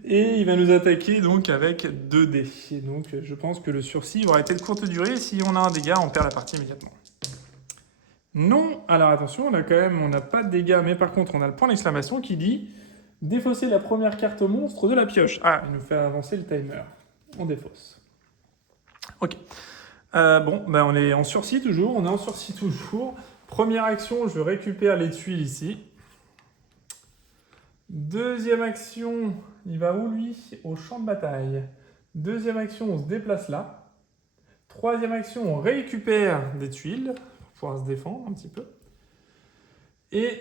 Et il va nous attaquer donc avec 2 dés. Et donc je pense que le sursis aura été de courte durée. Si on a un dégât, on perd la partie immédiatement. Non, alors attention, on n'a pas de dégâts, mais par contre on a le point d'exclamation qui dit défausser la première carte monstre de la pioche. Ah, il nous fait avancer le timer. On défausse. Ok. Bon, ben on est en sursis toujours, Première action, je récupère les tuiles ici. Deuxième action, il va où lui? Au champ de bataille. Deuxième action, on se déplace là. Troisième action, on récupère des tuiles pour pouvoir se défendre un petit peu. Et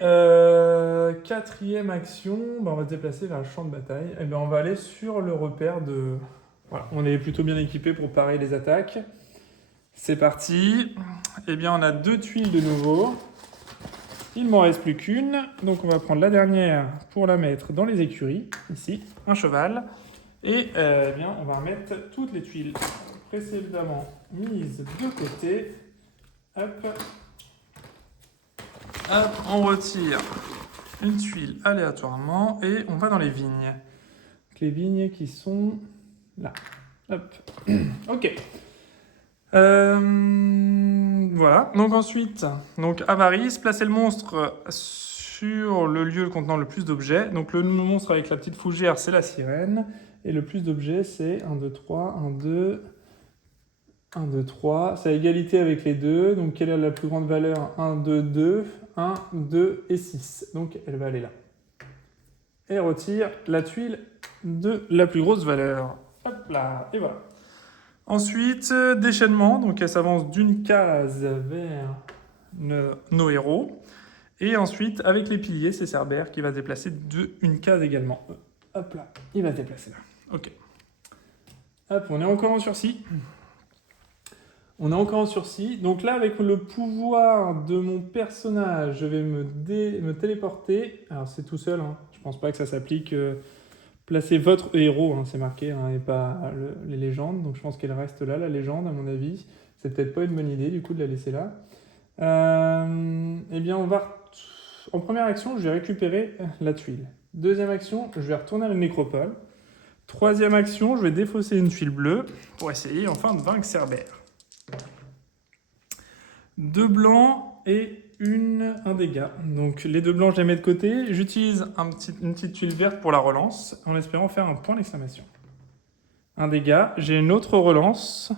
quatrième action, ben on va se déplacer vers le champ de bataille. Et ben on va aller sur le repère de... Voilà, on est plutôt bien équipé pour parer les attaques. C'est parti. Et bien on a 2 tuiles de nouveau. Il m'en reste plus qu'une. Donc on va prendre la dernière pour la mettre dans les écuries. Ici, un cheval. Et bien on va remettre toutes les tuiles précédemment mises de côté. Hop. Hop, on retire une tuile aléatoirement et on va dans les vignes. Donc, les vignes qui sont là. Hop. Ok. Voilà. Donc ensuite, avarice, placer le monstre sur le lieu contenant le plus d'objets. Donc le monstre avec la petite fougère, c'est la sirène. Et le plus d'objets, c'est 1, 2, 3, 1, 2... 1, 2, 3, c'est à égalité avec les deux. Donc, quelle est la plus grande valeur? 1, 2, 2, 1, 2 et 6. Donc, elle va aller là. Elle retire la tuile de la plus grosse valeur. Hop là, et voilà. Ensuite, déchaînement. Donc, elle s'avance d'une case vers nos héros. Et ensuite, avec les piliers, c'est Cerbère qui va se déplacer une case également. Hop là, il va se déplacer là. Ok. Hop, on est encore en sursis. Donc là, avec le pouvoir de mon personnage, je vais me téléporter. Alors, c'est tout seul, hein. Je pense pas que ça s'applique. Placez votre héros, hein, c'est marqué, hein, et pas les légendes. Donc, je pense qu'elle reste là, la légende, à mon avis. C'est peut-être pas une bonne idée, du coup, de la laisser là. Eh bien, en première action, je vais récupérer la tuile. Deuxième action, je vais retourner à la nécropole. Troisième action, je vais défausser une tuile bleue pour essayer enfin de vaincre Cerbère. 2 blancs et un dégât. Donc les 2 blancs, je les mets de côté. J'utilise une petite tuile verte pour la relance, en espérant faire un point d'exclamation. Un dégât. J'ai une autre relance.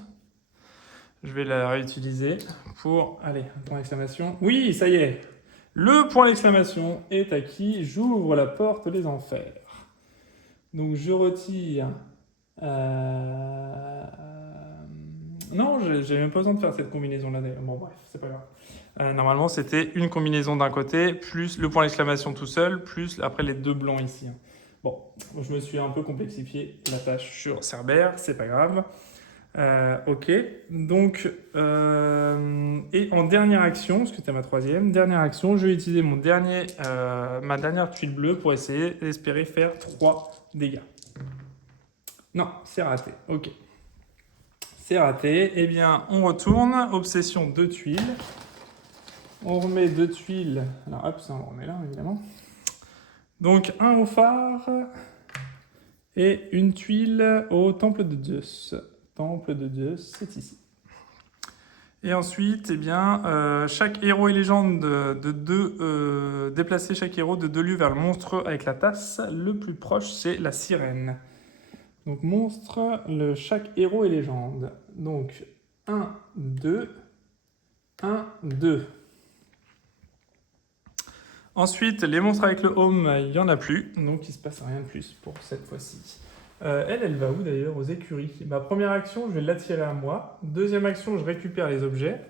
Je vais la réutiliser pour... Allez, un point d'exclamation. Oui, ça y est. Le point d'exclamation est acquis. J'ouvre la porte des enfers. Donc je retire... Non, j'ai même pas besoin de faire cette combinaison-là. Bon, bref, c'est pas grave. Normalement, c'était une combinaison d'un côté, plus le point d'exclamation tout seul, plus après les 2 blancs ici. Bon, je me suis un peu complexifié la tâche sur Cerbère, c'est pas grave. Ok, donc, et en dernière action, parce que c'était ma troisième, dernière action, je vais utiliser ma dernière tuile bleue pour essayer d'espérer faire 3 dégâts. Non, c'est raté, ok. C'est raté. Eh bien, on retourne. Obsession 2 tuiles. On remet 2 tuiles. Alors, hop, ça, on remet là, évidemment. Donc, un au phare et une tuile au temple de Zeus. Temple de Zeus, c'est ici. Et ensuite, eh bien, chaque héros et légende déplacer chaque héros de 2 lieux vers le monstre avec la tasse. Le plus proche, c'est la sirène. Donc, monstre, chaque héros et légende. Donc, 1, 2, 1, 2. Ensuite, les monstres avec le home, il n'y en a plus. Donc, il ne se passe rien de plus pour cette fois-ci. Elle va où d'ailleurs? Aux écuries. Ma première action, je vais l'attirer à moi. Deuxième action, je récupère les objets.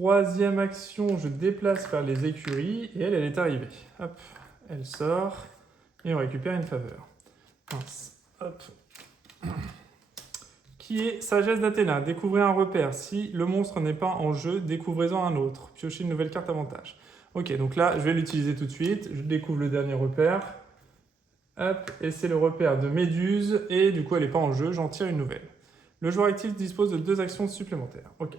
troisième action, je déplace vers les écuries et elle est arrivée. Hop, elle sort et on récupère une faveur. Mince, hop. Qui est Sagesse d'Athéna. Découvrez un repère. Si le monstre n'est pas en jeu, découvrez-en un autre. Piochez une nouvelle carte avantage. Ok, donc là, je vais l'utiliser tout de suite. Je découvre le dernier repère. Hop, et c'est le repère de Méduse. Et du coup, elle n'est pas en jeu. J'en tire une nouvelle. Le joueur actif dispose de 2 actions supplémentaires. Ok.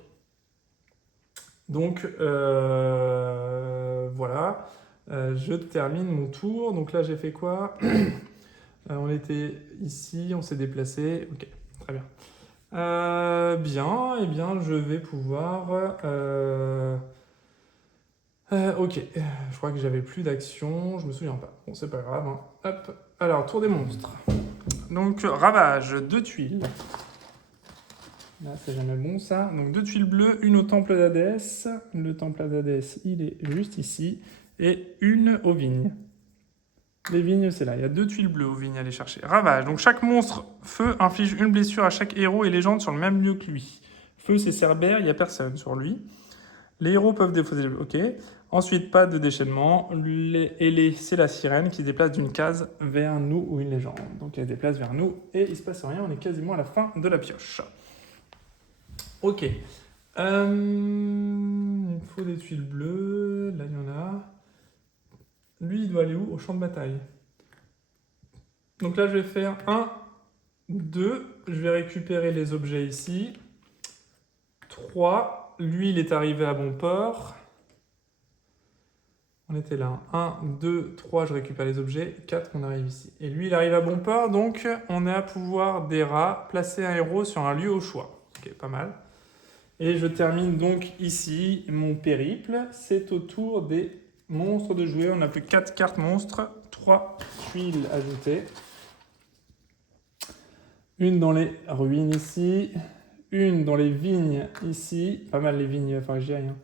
Donc, voilà. Je termine mon tour. Donc là, j'ai fait quoi? On était ici, on s'est déplacé. Ok, très bien. Bien, eh bien, je vais pouvoir... ok, je crois que j'avais plus d'action, je me souviens pas. Bon, c'est pas grave. Hein. Hop, alors, tour des monstres. Donc, ravage, 2 tuiles. Là, c'est jamais bon, ça. Donc, 2 tuiles bleues, une au temple d'Hadès. Le temple d'Hadès, il est juste ici. Et une aux vignes. Les vignes, c'est là. Il y a 2 tuiles bleues aux vignes à aller chercher. Ravage. Donc, chaque monstre feu inflige une blessure à chaque héros et légende sur le même lieu que lui. Feu, c'est Cerbère, il n'y a personne sur lui. Les héros peuvent défausser... Ok. Ensuite, pas de déchaînement. Ailé, c'est la sirène qui se déplace d'une case vers nous ou une légende. Donc, elle se déplace vers nous et il se passe rien. On est quasiment à la fin de la pioche. Ok. Il me faut des tuiles bleues. Là, il y en a. Lui, il doit aller où? Au champ de bataille. Donc là, je vais faire 1, 2. Je vais récupérer les objets ici. 3. Lui, il est arrivé à bon port. On était là. 1, 2, 3, je récupère les objets. 4, on arrive ici. Et lui, il arrive à bon port, donc on est à pouvoir des rats, placer un héros sur un lieu au choix. Ok, pas mal. Et je termine donc ici mon périple. C'est au tour des monstres de jouer. On n'a plus 4 cartes monstres, 3 tuiles ajoutées. Une dans les ruines ici, une dans les vignes ici. Pas mal les vignes, enfin j'y aille. Hein.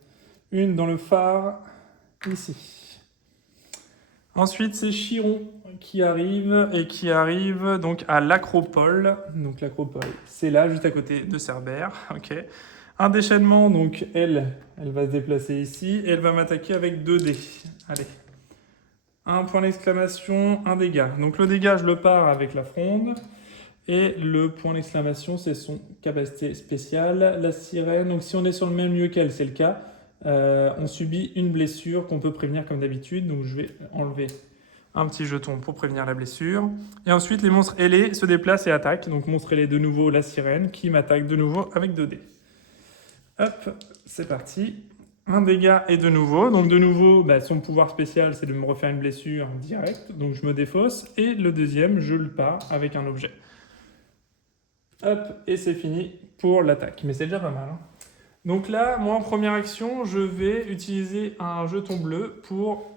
Une dans le phare ici. Ensuite, c'est Chiron qui arrive donc à l'Acropole. Donc l'Acropole, c'est là, juste à côté de Cerbère. Ok. Un déchaînement, donc elle va se déplacer ici et elle va m'attaquer avec 2 dés. Allez. Un point d'exclamation, un dégât. Donc le dégât, je le pars avec la fronde. Et le point d'exclamation, c'est son capacité spéciale. La sirène, donc si on est sur le même lieu qu'elle, c'est le cas. On subit une blessure qu'on peut prévenir comme d'habitude. Donc je vais enlever un petit jeton pour prévenir la blessure. Et ensuite, les monstres ailés se déplacent et attaquent. Donc monstre ailé de nouveau, la sirène, qui m'attaque de nouveau avec 2 dés. Hop, c'est parti. Un dégât et de nouveau. Donc de nouveau, son pouvoir spécial, c'est de me refaire une blessure directe. Donc je me défausse. Et le deuxième, je le pars avec un objet. Hop, et c'est fini pour l'attaque. Mais c'est déjà pas mal. Hein. Donc là, moi, en première action, je vais utiliser un jeton bleu pour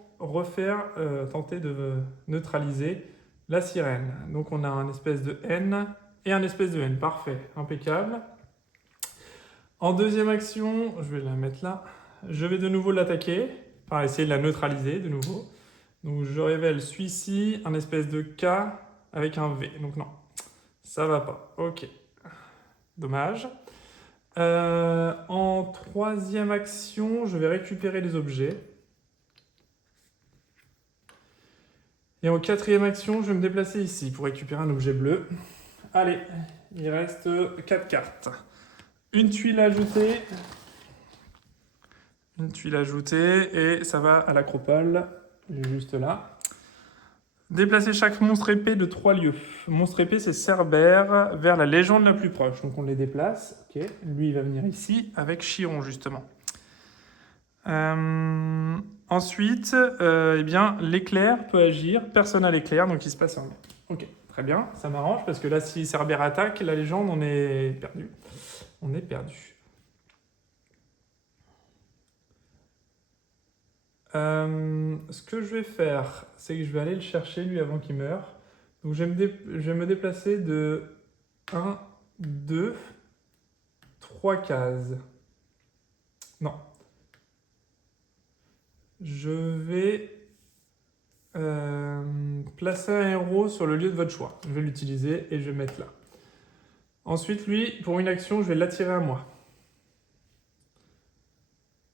tenter de neutraliser la sirène. Donc on a un espèce de N et un espèce de N. Parfait, impeccable. En deuxième action, je vais la mettre là. Je vais de nouveau l'attaquer, enfin essayer de la neutraliser de nouveau. Donc je révèle celui-ci, un espèce de K avec un V. Donc non, ça va pas. Ok, dommage. En troisième action, je vais récupérer les objets. Et en quatrième action, je vais me déplacer ici pour récupérer un objet bleu. Allez, il reste 4 cartes. Une tuile ajoutée. Une tuile ajoutée et ça va à l'acropole, juste là. Déplacer chaque monstre épée de 3 lieux. Monstre épée, c'est Cerbère vers la légende la plus proche. Donc on les déplace. Ok. Lui, il va venir ici avec Chiron, justement. Ensuite, eh bien, l'éclair peut agir. Personne n'a l'éclair, donc il se passe rien. Ok, très bien. Ça m'arrange parce que là, si Cerbère attaque, la légende, on est perdu. On est perdu. Ce que je vais faire, c'est que je vais aller le chercher, lui, avant qu'il meure. Donc je vais me déplacer de 1, 2, 3 cases. Non. Je vais placer un héros sur le lieu de votre choix. Je vais l'utiliser et je vais le mettre là. Ensuite, lui, pour une action, je vais l'attirer à moi.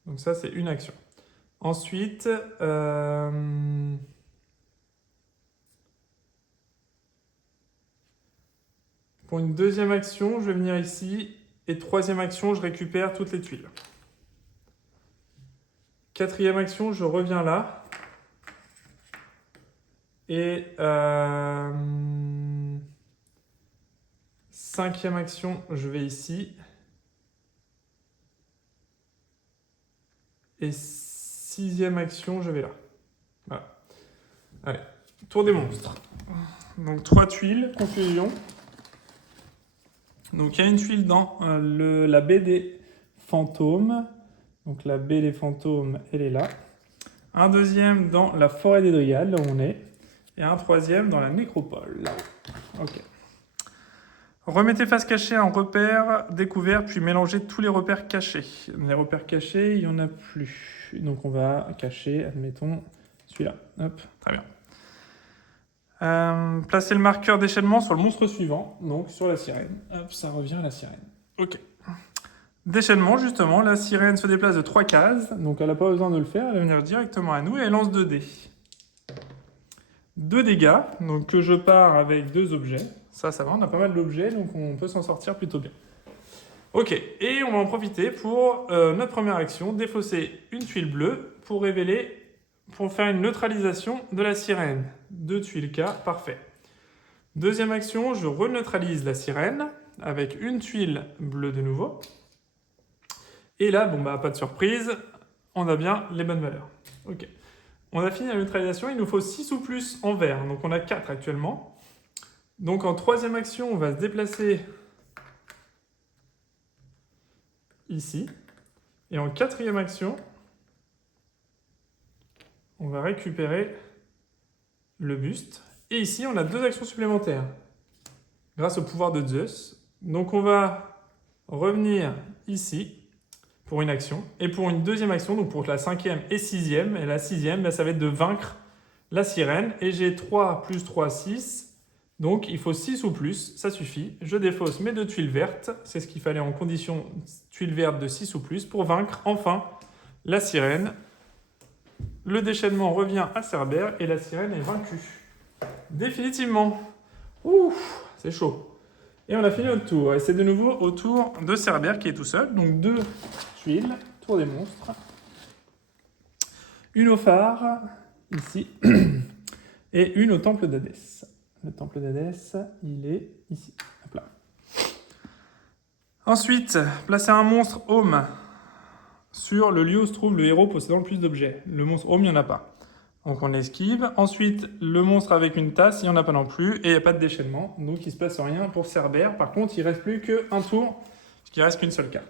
Donc ça, c'est une action. Ensuite, pour une deuxième action, je vais venir ici. Et troisième action, je récupère toutes les tuiles. Quatrième action, je reviens là. Et cinquième action, je vais ici. Et sixième action, je vais là. Voilà. Allez, tour des monstres. Donc 3 tuiles, confusion. Donc il y a une tuile dans la baie des fantômes. Donc la baie des fantômes, elle est là. Un deuxième dans la forêt des dryades, là où on est. Et un troisième dans la nécropole, là-haut. Ok. Remettez face cachée un repère découvert, puis mélangez tous les repères cachés. Les repères cachés, il n'y en a plus. Donc on va cacher, admettons, celui-là. Hop, très bien. Placez le marqueur déchaînement sur le monstre suivant, donc sur la sirène. Hop, ça revient à la sirène. Ok. Déchaînement, justement, la sirène se déplace de 3 cases, donc elle n'a pas besoin de le faire, elle va venir directement à nous et elle lance 2 dés. 2 dégâts, donc que je pars avec 2 objets. Ça va, on a pas mal d'objets, donc on peut s'en sortir plutôt bien. Ok, et on va en profiter pour notre première action, défausser une tuile bleue pour faire une neutralisation de la sirène. 2 tuiles K, parfait. Deuxième action, je reneutralise la sirène avec une tuile bleue de nouveau. Et là, bon bah pas de surprise, on a bien les bonnes valeurs. Ok. On a fini la neutralisation, il nous faut 6 ou plus en vert, donc on a 4 actuellement. Donc en troisième action, on va se déplacer ici. Et en quatrième action, on va récupérer le buste. Et ici, on a 2 actions supplémentaires grâce au pouvoir de Zeus. Donc on va revenir ici pour une action. Et pour une deuxième action, donc pour la cinquième et sixième. Et la sixième, bah, ça va être de vaincre la sirène. Et j'ai 3 plus 3, 6. Donc il faut 6 ou plus, ça suffit. Je défausse mes 2 tuiles vertes. C'est ce qu'il fallait en condition tuiles vertes de 6 ou plus pour vaincre enfin la sirène. Le déchaînement revient à Cerbère et la sirène est vaincue. Définitivement. Ouh, c'est chaud. Et on a fini notre tour. Et c'est de nouveau au tour de Cerbère qui est tout seul. Donc 2 tuiles, tour des monstres. Une au phare, ici. Et une au temple d'Hadès. Le temple d'Hadès, il est ici. Hop là. Ensuite, placez un monstre home sur le lieu où se trouve le héros possédant le plus d'objets. Le monstre home, il n'y en a pas. Donc on esquive. Ensuite, le monstre avec une tasse, il n'y en a pas non plus. Et il n'y a pas de déchaînement. Donc il ne se passe rien pour Cerbère. Par contre, il ne reste plus qu'un tour, parce qu'il ne reste qu'une seule carte.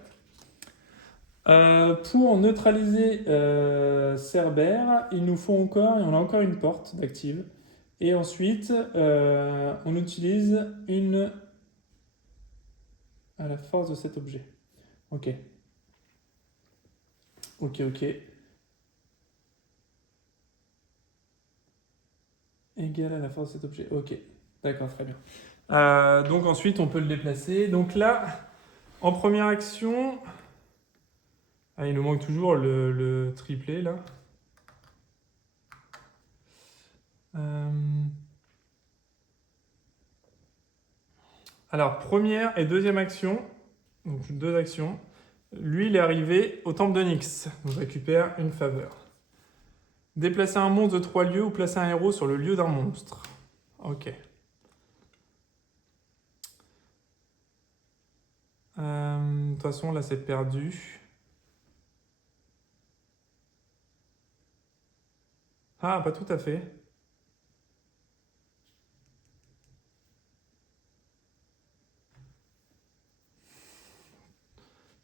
Pour neutraliser Cerbère, on a encore une porte d'active. Et ensuite, on utilise à la force de cet objet. Ok. Ok. Égal à la force de cet objet. Ok. D'accord, très bien. Donc ensuite, on peut le déplacer. Donc là, en première action... Ah, il nous manque toujours le triplé, là. Alors, première et deuxième action, donc 2 actions. Lui, il est arrivé au temple de Nyx, donc je récupère une faveur. Déplacer un monstre de 3 lieux ou placer un héros sur le lieu d'un monstre. Ok. De toute façon, là, c'est perdu. Ah, pas tout à fait.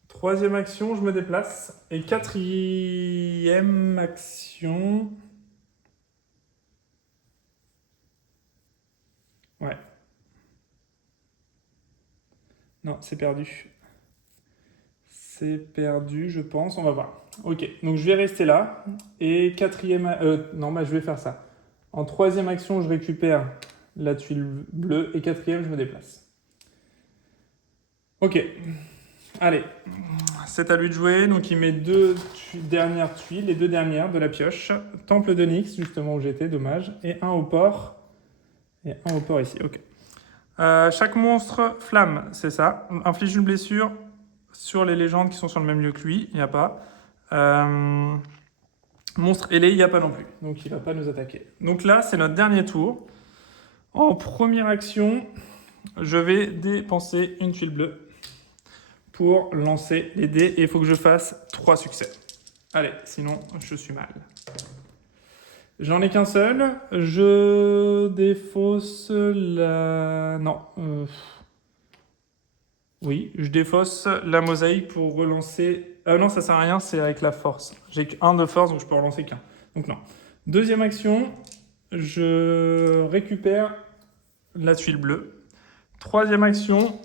Troisième action, je me déplace. Et quatrième action... Ouais. Non, c'est perdu. C'est perdu, je pense. On va voir. Ok, donc je vais rester là. Et quatrième... non, bah, je vais faire ça. En troisième action, je récupère la tuile bleue. Et quatrième, je me déplace. Ok. Allez, c'est à lui de jouer. Donc il met dernières tuiles, les deux dernières de la pioche. Temple de Nyx, justement où j'étais, dommage. Et un au port. Et un au port ici, ok. Chaque monstre flamme, c'est ça. Inflige une blessure sur les légendes qui sont sur le même lieu que lui. Il n'y a pas. Monstre ailé, il n'y a pas non plus. Donc il ne va pas nous attaquer. Donc là, c'est notre dernier tour. En première action, je vais dépenser une tuile bleue pour lancer les dés. Et il faut que je fasse 3 succès. Allez, sinon je suis mal. J'en ai qu'un seul. Je défausse la... Non. Oui, je défausse la mosaïque pour relancer... non, ça sert à rien, c'est avec la force. J'ai qu'un de force, donc je peux relancer qu'un. Donc non. Deuxième action, je récupère la tuile bleue. Troisième action,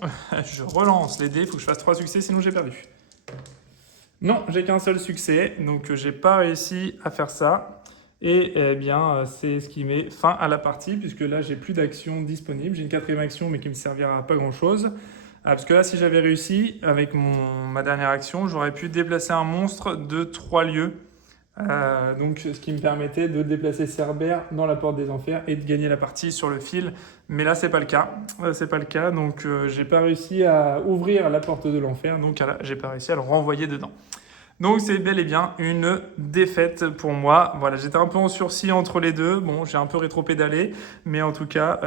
je relance les dés. Il faut que je fasse 3 succès, sinon j'ai perdu. Non, j'ai qu'un seul succès, donc j'ai pas réussi à faire ça. Et eh bien, c'est ce qui met fin à la partie, puisque là, j'ai plus d'actions disponibles. J'ai une quatrième action, mais qui me servira à pas grand-chose. Parce que là, si j'avais réussi, avec ma dernière action, j'aurais pu déplacer un monstre de 3 lieux. Donc, ce qui me permettait de déplacer Cerbère dans la porte des enfers et de gagner la partie sur le fil. Mais là, c'est pas le cas. C'est pas le cas, donc j'ai pas réussi à ouvrir la porte de l'enfer. Donc là, j'ai pas réussi à le renvoyer dedans. Donc c'est bel et bien une défaite pour moi. Voilà, j'étais un peu en sursis entre les deux. Bon, j'ai un peu rétro-pédalé, mais en tout cas,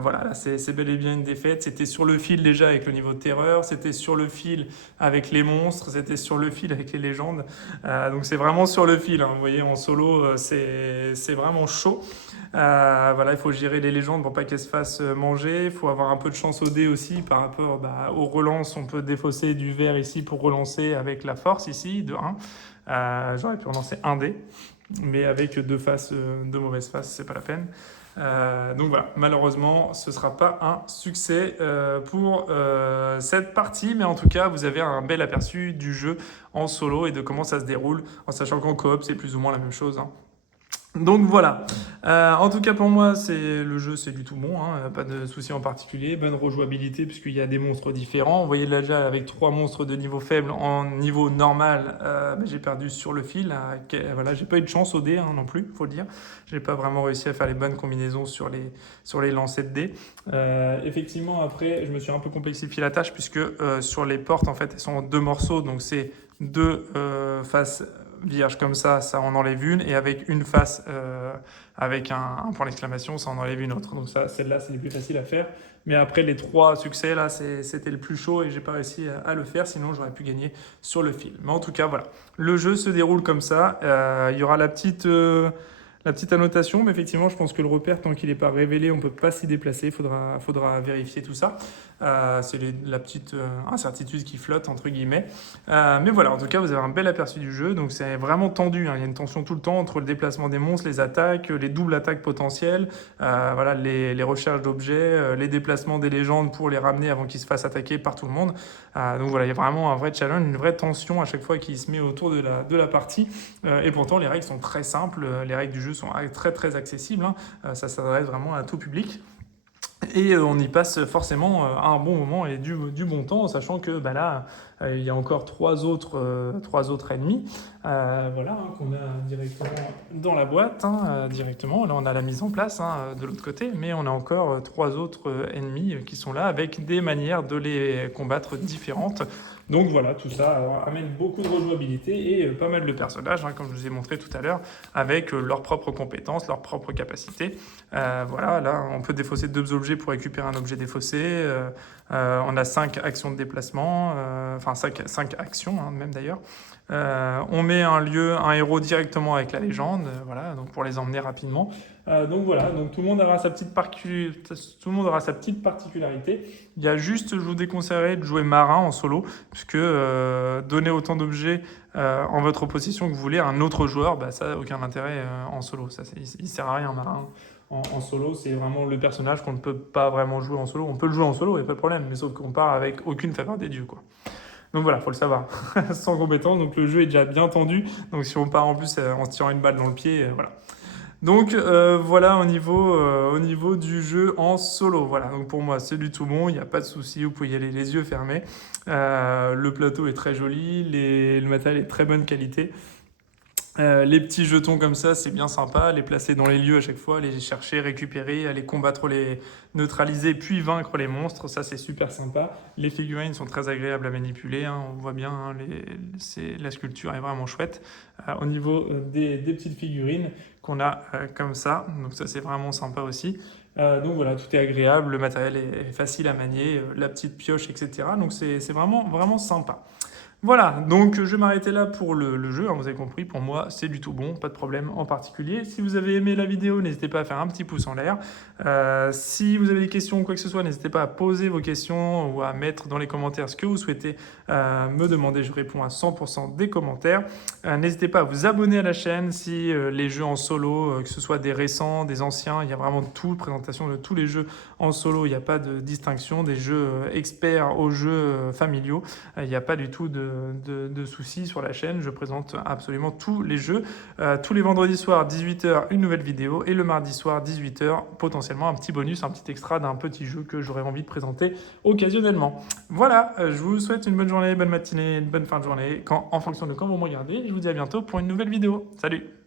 voilà, c'est bel et bien une défaite. C'était sur le fil déjà avec le niveau de terreur, c'était sur le fil avec les monstres, c'était sur le fil avec les légendes. Donc c'est vraiment sur le fil, hein. Vous voyez, en solo, c'est vraiment chaud. Voilà, il faut gérer les légendes pour pas qu'elles se fassent manger. Il faut avoir un peu de chance au dé aussi par rapport aux relances. On peut défausser du vert ici pour relancer avec la force ici de 1. J'aurais pu relancer un dé, mais avec deux mauvaises faces, c'est pas la peine. Donc voilà, malheureusement, ce ne sera pas un succès pour cette partie, mais en tout cas, vous avez un bel aperçu du jeu en solo et de comment ça se déroule, en sachant qu'en coop, c'est plus ou moins la même chose, hein. Donc voilà, en tout cas pour moi le jeu c'est du tout bon, hein, pas de souci en particulier, bonne rejouabilité puisqu'il y a des monstres différents. Vous voyez là déjà avec 3 monstres de niveau faible en niveau normal, j'ai perdu sur le fil, voilà, j'ai pas eu de chance au dé hein, non plus, faut le dire. J'ai pas vraiment réussi à faire les bonnes combinaisons sur les lancers de dés. Effectivement après je me suis un peu complexifié la tâche puisque sur les portes en fait elles sont en 2 morceaux, donc c'est 2 faces vierge comme ça on enlève une, et avec une face avec un point d'exclamation, ça en enlève une autre. Donc ça, celle-là, c'est le plus facile à faire. Mais après, les 3 succès, là, c'était le plus chaud et j'ai pas réussi à le faire, sinon j'aurais pu gagner sur le fil. Mais en tout cas, voilà. Le jeu se déroule comme ça. Il y aura la petite annotation, mais effectivement, je pense que le repère, tant qu'il n'est pas révélé, on ne peut pas s'y déplacer. Il faudra vérifier tout ça. C'est la petite incertitude qui flotte, entre guillemets. Mais voilà, en tout cas, vous avez un bel aperçu du jeu. Donc, c'est vraiment tendu, hein. Il y a une tension tout le temps entre le déplacement des monstres, les attaques, les doubles attaques potentielles, voilà, les recherches d'objets, les déplacements des légendes pour les ramener avant qu'ils se fassent attaquer par tout le monde. Donc voilà, il y a vraiment un vrai challenge, une vraie tension à chaque fois qui se met autour de la partie. Et pourtant, les règles sont très simples. Les règles du jeu sont très, très accessibles, hein. Ça s'adresse vraiment à tout public. Et on y passe forcément un bon moment et du bon temps, sachant que là, il y a encore 3 autres ennemis, voilà, hein, qu'on a directement dans la boîte, hein, directement. Là, on a la mise en place de l'autre côté, mais on a encore 3 autres ennemis qui sont là avec des manières de les combattre différentes. Donc voilà, tout ça amène beaucoup de rejouabilité et pas mal de personnages, hein, comme je vous ai montré tout à l'heure, avec leurs propres compétences, leurs propres capacités. Voilà, là, on peut défausser 2 objets pour récupérer un objet défaussé. On a 5 actions de déplacement, enfin 5 actions, hein, même d'ailleurs. On met un héros directement avec la légende, voilà, donc pour les emmener rapidement. Donc voilà, donc tout le monde aura sa petite particularité. Il y a juste, je vous déconseillerais de jouer marin en solo, puisque donner autant d'objets en votre possession que vous voulez à un autre joueur, ça n'a aucun intérêt en solo. Il sert à rien, marin. En solo, c'est vraiment le personnage qu'on ne peut pas vraiment jouer en solo. On peut le jouer en solo, il n'y a pas de problème, mais sauf qu'on part avec aucune faveur des dieux, quoi. Donc voilà, faut le savoir. Sans compétence, donc le jeu est déjà bien tendu. Donc si on part en plus en se tirant une balle dans le pied, voilà. Donc voilà au niveau du jeu en solo. Voilà, donc pour moi c'est du tout bon, il n'y a pas de souci, vous pouvez y aller les yeux fermés. Le plateau est très joli, le matériel est de très bonne qualité. Les petits jetons comme ça, c'est bien sympa, les placer dans les lieux à chaque fois, les chercher, récupérer, aller combattre, les neutraliser, puis vaincre les monstres, ça c'est super sympa. Les figurines sont très agréables à manipuler, hein, on voit bien, hein, la sculpture est vraiment chouette. Au niveau des petites figurines qu'on a comme ça, donc ça c'est vraiment sympa aussi. Donc voilà, tout est agréable, le matériel est facile à manier, la petite pioche, etc. Donc c'est vraiment, vraiment sympa. Voilà, donc je vais m'arrêter là pour le jeu, hein, vous avez compris, pour moi c'est du tout bon, pas de problème en particulier. Si vous avez aimé la vidéo, n'hésitez pas à faire un petit pouce en l'air. Si vous avez des questions ou quoi que ce soit, n'hésitez pas à poser vos questions ou à mettre dans les commentaires ce que vous souhaitez me demander, je réponds à 100% des commentaires. N'hésitez pas à vous abonner à la chaîne si les jeux en solo, que ce soit des récents, des anciens, il y a vraiment tout, présentation de tous les jeux en solo, il n'y a pas de distinction, des jeux experts aux jeux familiaux, il n'y a pas du tout de soucis sur la chaîne, je présente absolument tous les jeux. Tous les vendredis soirs, 18h, une nouvelle vidéo, et le mardi soir, 18h, potentiellement un petit bonus, un petit extra d'un petit jeu que j'aurais envie de présenter occasionnellement. Voilà, je vous souhaite une bonne journée, bonne matinée, une bonne fin de journée, en fonction de quand vous me regardez, et je vous dis à bientôt pour une nouvelle vidéo. Salut!